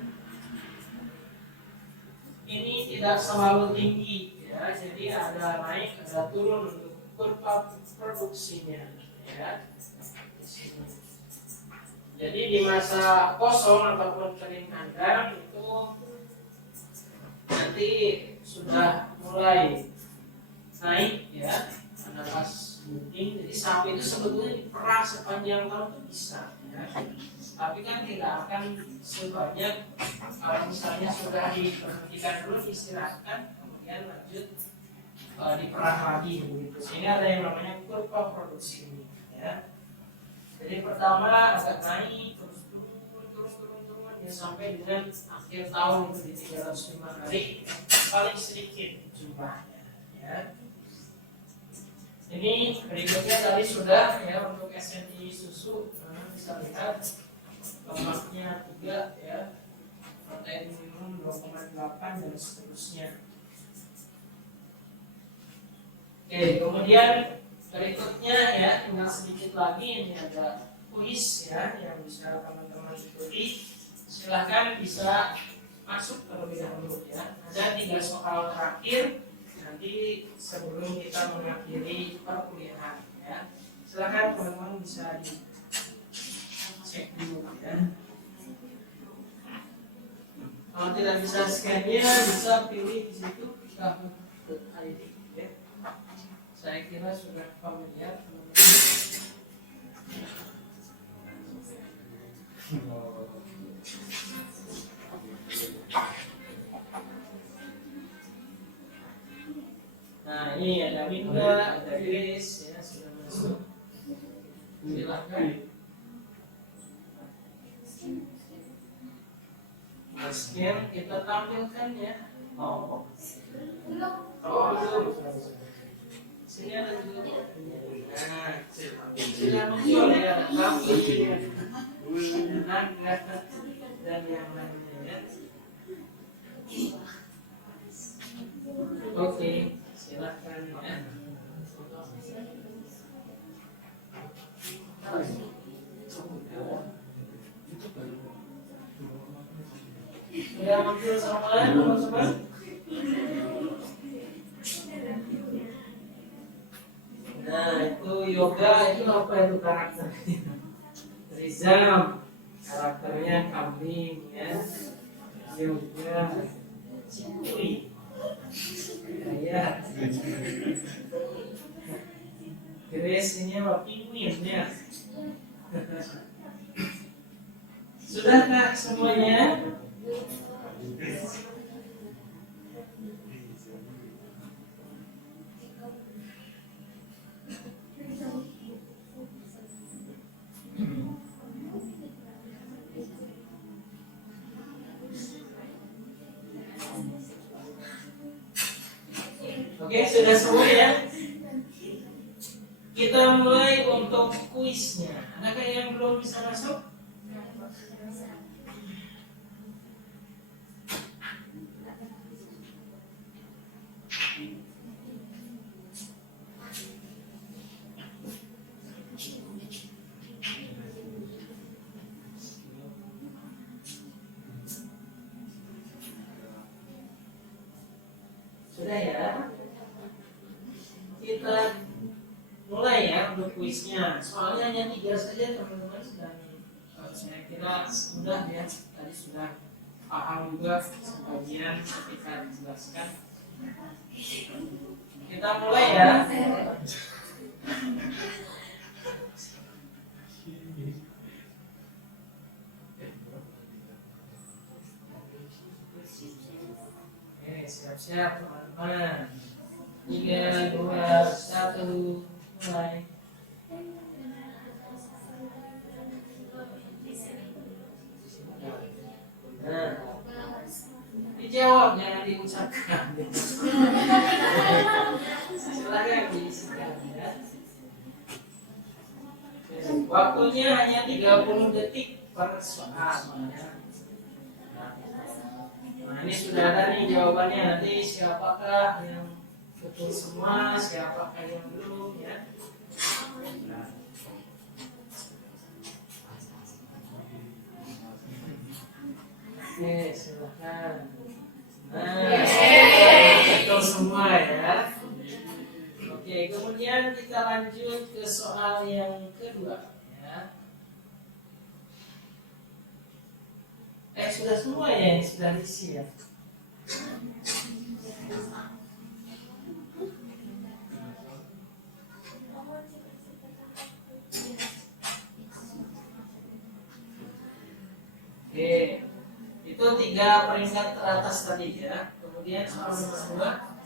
ini tidak selalu tinggi, ya. Jadi ada naik, ada turun untuk kurva produksinya, ya. Jadi di masa kosong ataupun kering kandang itu nanti sudah mulai naik, ya, ada pas muting. Jadi sapi itu sebetulnya diperah sepanjang tahun itu bisa, ya. Tapi kan tidak akan sebanyak kalau misalnya sudah diberhentikan dulu, diistirahatkan, kemudian lanjut diperah lagi begitu. Sehingga ada yang namanya kurva produksi ini, ya. Jadi pertama agak naik, terus turun, ya, sampai dengan akhir tahun itu di 305 hari paling sedikit jumlahnya, ya. Ini berikutnya tadi sudah, ya, untuk SNI susu, bisa lihat lemaknya 3, ya, protein minimum 2,8 dan seterusnya. Oke, kemudian berikutnya, ya, tinggal sedikit lagi. Ini ada kuis, ya, yang bisa teman-teman ikuti. Silahkan bisa masuk terlebih dahulu, ya. Ada 3 soal terakhir nanti sebelum kita mengakhiri perkuliahan, ya. Silahkan teman-teman bisa dicek dulu, ya. Kalau tidak bisa scan-nya, bisa pilih di situ kahoot.id, ya. Saya kira sudah familiar, teman-teman. Nah, ini ada Winda, ada Grace, ya, sudah masuk. Silahkan. Scan kita tampilkan, ya. Oh, belum. Sini ada juga. Nah, sudah muncul, ya. Tampil, dan yang lainnya, ya. Oke, silahkan, ya. Sudah muncul semua, teman-teman. Nah, itu yoga, itu apa itu karakternya? Rizam, karakternya kambing, ya. Yoga, Cikui, ya. Grace ini apa? Penguin, ya. Sudahkah semuanya? Oke, sudah semua, ya. Kita mulai untuk kuisnya. Adakah yang belum bisa masuk? Sudah, ya. kuisnya. Soalnya hanya 3 saja teman-teman, dan saya kira mudah ya. Tadi sudah paham juga sebagian ketika dijelaskan. Kita mulai ya. Oke, siap-siap teman-teman. 3, 2, 1, mulai. Nah, dijawab, jangan diucapkan. Silakan diisikan ya. Waktunya hanya 30 detik per soal. Nah, ini sudah ada nih jawabannya. Nanti siapakah yang betul semua, siapakah yang belum ya. Nah. Oke, silakan. Nah, betul semua ya. Oke, kemudian kita lanjut ke soal yang kedua ya. Sudah semua ya, sudah diisi ya. Oke, itu 3 peringkat teratas tadi ya. Kemudian soal nomor 2.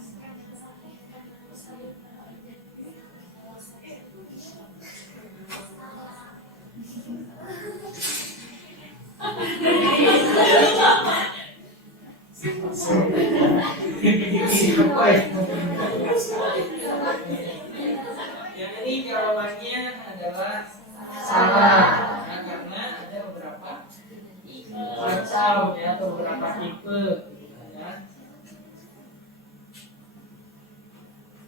Yang ini jawabannya adalah salah ya, karena ada beberapa macam ya, atau beberapa tipe ya.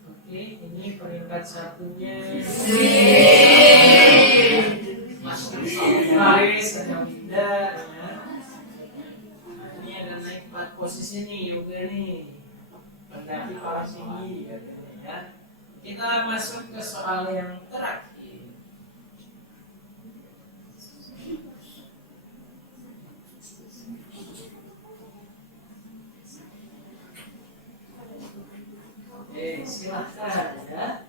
Oke, ini peringkat satunya Faris ada Winda ya. Ini ada naik 4 posisi nih Yoga nih, pendaki paling tinggi katanya ya. Kita masuk ke soal yang terakhir. Oke, silahkan ya.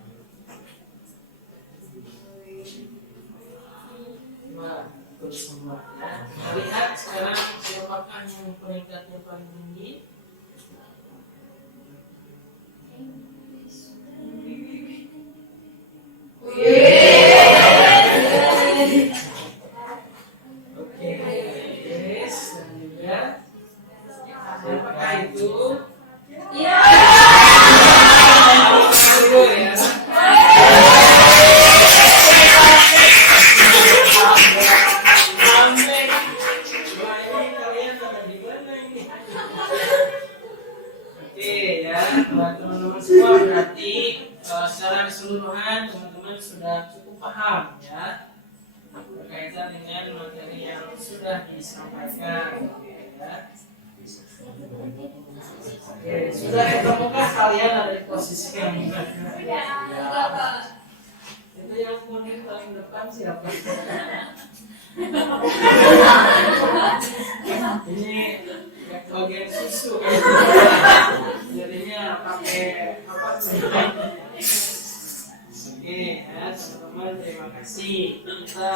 Nah, terus semua ya. Lihat sekarang siapakah yang peringkatnya paling tinggi. Oke, yes, dan juga siapakah itu? Ya. Teman-teman semua berarti secara keseluruhan teman-teman sudah cukup paham ya berkaitan dengan materi yang sudah disampaikan ya. Oke, sudah ketemukan kalian ada di posisi yang mana? Ya. Itu yang kemudian paling depan siapa? Ini bagian susu jadinya pakai apa tuh? Oke ya teman-teman, terima kasih. Kita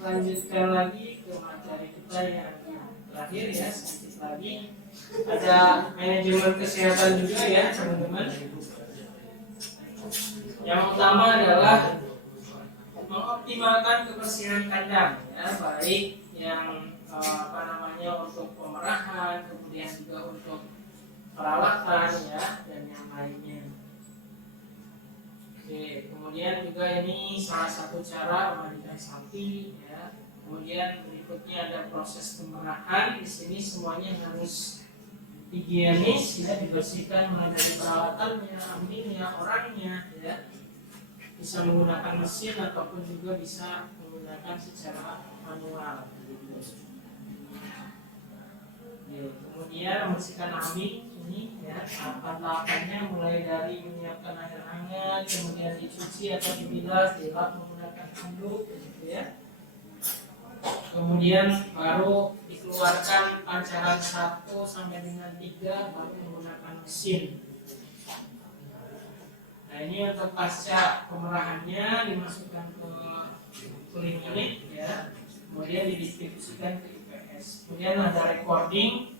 lanjutkan lagi ke materi kita yang terakhir ya, sedikit lagi ada manajemen kesehatan juga ya teman-teman. Yang utama adalah mengoptimalkan kebersihan kandang ya, baik yang untuk pemerahan, kemudian juga untuk perawatan ya, dan yang lainnya. Oke, kemudian juga ini salah satu cara memandikan sapi ya. Kemudian berikutnya ada proses pemerahan. Di sini semuanya harus higienis ya, dibersihkan mulai dari peralatannya, aminnya, orangnya ya. Bisa menggunakan mesin ataupun juga bisa menggunakan secara manual. Kemudian membersihkan amin ini ya. tahapan-tahapannya mulai dari menyiapkan air hangat, kemudian dicuci atau dibilas, dilap menggunakan handuk, gitu ya. Kemudian baru dikeluarkan pancaran 1 sampai dengan 3 baru menggunakan mesin. Nah ini untuk pasca pemerahannya dimasukkan ke cooling unit ya, kemudian didistribusikan ke IPS. Kemudian ada recording.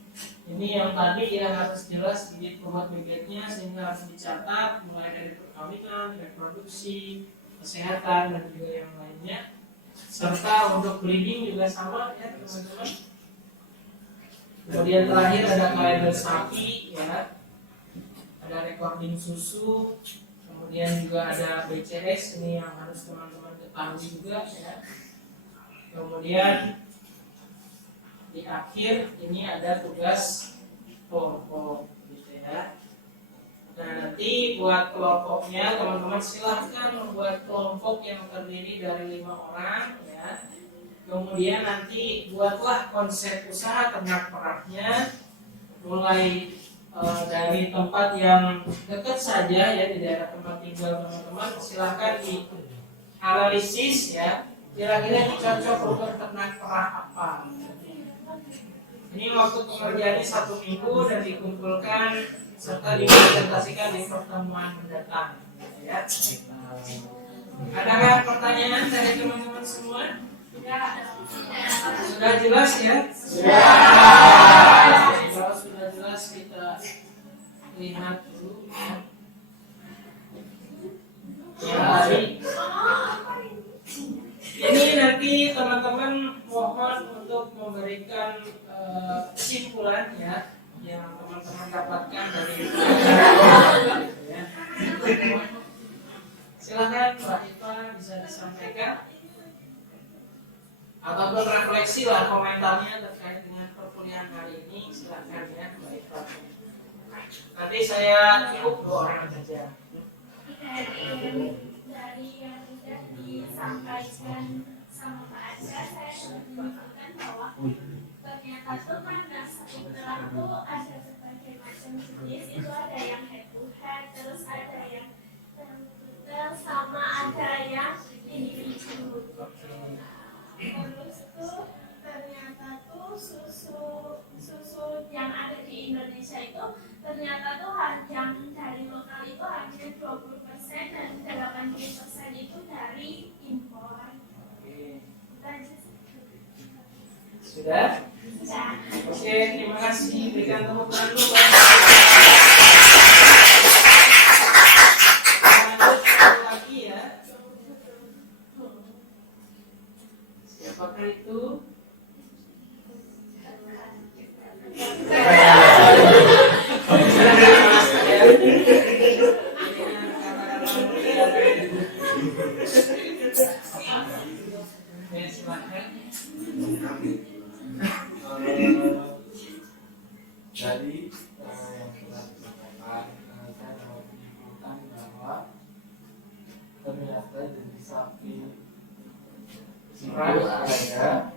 Ini yang tadi ya harus jelas bibit bobot bebeknya sehingga harus dicatat mulai dari perkawinan, reproduksi, kesehatan dan juga yang lainnya. Serta untuk breeding juga sama ya teman-teman. Kemudian terakhir ada kalender sapi ya, ada recording susu, kemudian juga ada BCS ini yang harus teman-teman ketahui juga ya. Kemudian di akhir ini ada tugas kelompok gitu ya. Nah nanti buat kelompoknya teman-teman silahkan membuat kelompok yang terdiri dari 5 orang ya. Kemudian nanti buatlah konsep usaha ternak perahnya mulai dari tempat yang dekat saja ya di daerah tempat tinggal teman-teman. Silahkan dianalisis ya, kira-kira ini cocok untuk ternak perah apa. Ini waktu pengerjaannya 1 minggu dan dikumpulkan serta dipresentasikan di pertemuan mendatang ya. Adakah pertanyaan dari teman-teman semua? Sudah jelas ya? Kalau sudah jelas kita lihat dulu ya. Ini nanti teman-teman mohon untuk memberikan kesimpulan ya yang teman-teman dapatkan dari ya. Silakan Mbak Iva bisa disampaikan ataupun refleksi lah komentarnya terkait dengan perkuliahan hari ini. Silakan ya Mbak Iva. Nanti saya cukup 2 orang saja. Dari yang sudah disampaikan sama Pak Aja, saya menyimpulkan bahwa ternyata tuh mana satu tulang tuh ada berbagai macam jenis. Itu ada yang head to head, terus ada yang terus sama ada yang individu. Terus tuh ternyata tuh susu yang ada di Indonesia itu ternyata tuh yang dari lokal itu hanya 20% dan 80% itu dari impor. Sudah? Sudah. Oke, terima kasih. Berikan tepuk tangan dulu. Lagi ya. Siapakah itu? Jadi yang telah disampaikan, saya mau menyimpulkan bahwa ternyata jenis sapi itu ada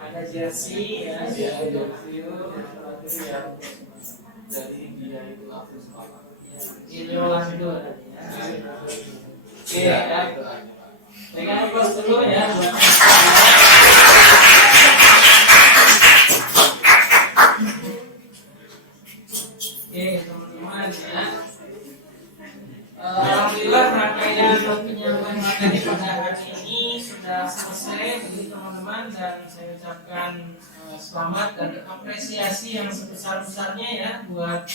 Ada jersey ya, jadi dia itu lapis papan. ini Orlando tadi ya. Oke ya. Pegang pos dulu ya. Oke teman-teman ya. Alhamdulillah rangkaian penyampaian materi pada hari ini sudah selesai bagi teman-teman dan saya ucapkan selamat dan apresiasi yang sebesar-besarnya ya buat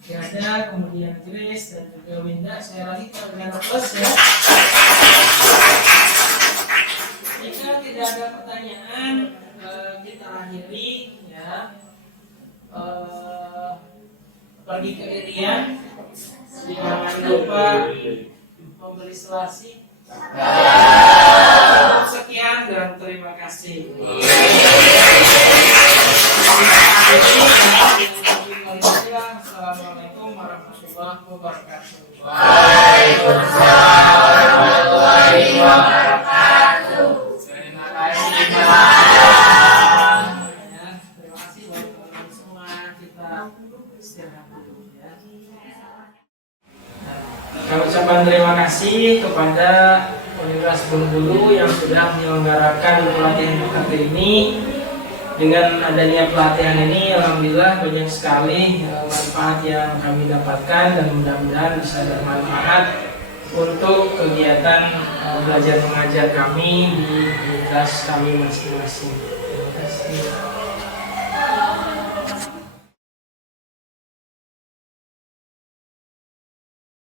Tiada, kemudian Grace dan juga Winda. Saya lagi dengan plus ya. Jika tidak ada pertanyaan, kita akhiri ya. Pergi ke Irian. Jangan lupa membeli selasi. Sekian dan terima kasih. Assalamualaikum warahmatullahi wabarakatuh. Waalaikumsalam warahmatullahi wabarakatuh. Kami ucapkan terima kasih kepada Universitas Bengkulu yang sudah menyelenggarakan pelatihan seperti ini. Dengan adanya pelatihan ini, alhamdulillah banyak sekali manfaat yang kami dapatkan dan mudah-mudahan bisa bermanfaat untuk kegiatan belajar mengajar kami di universitas kami masing-masing. Terima kasih.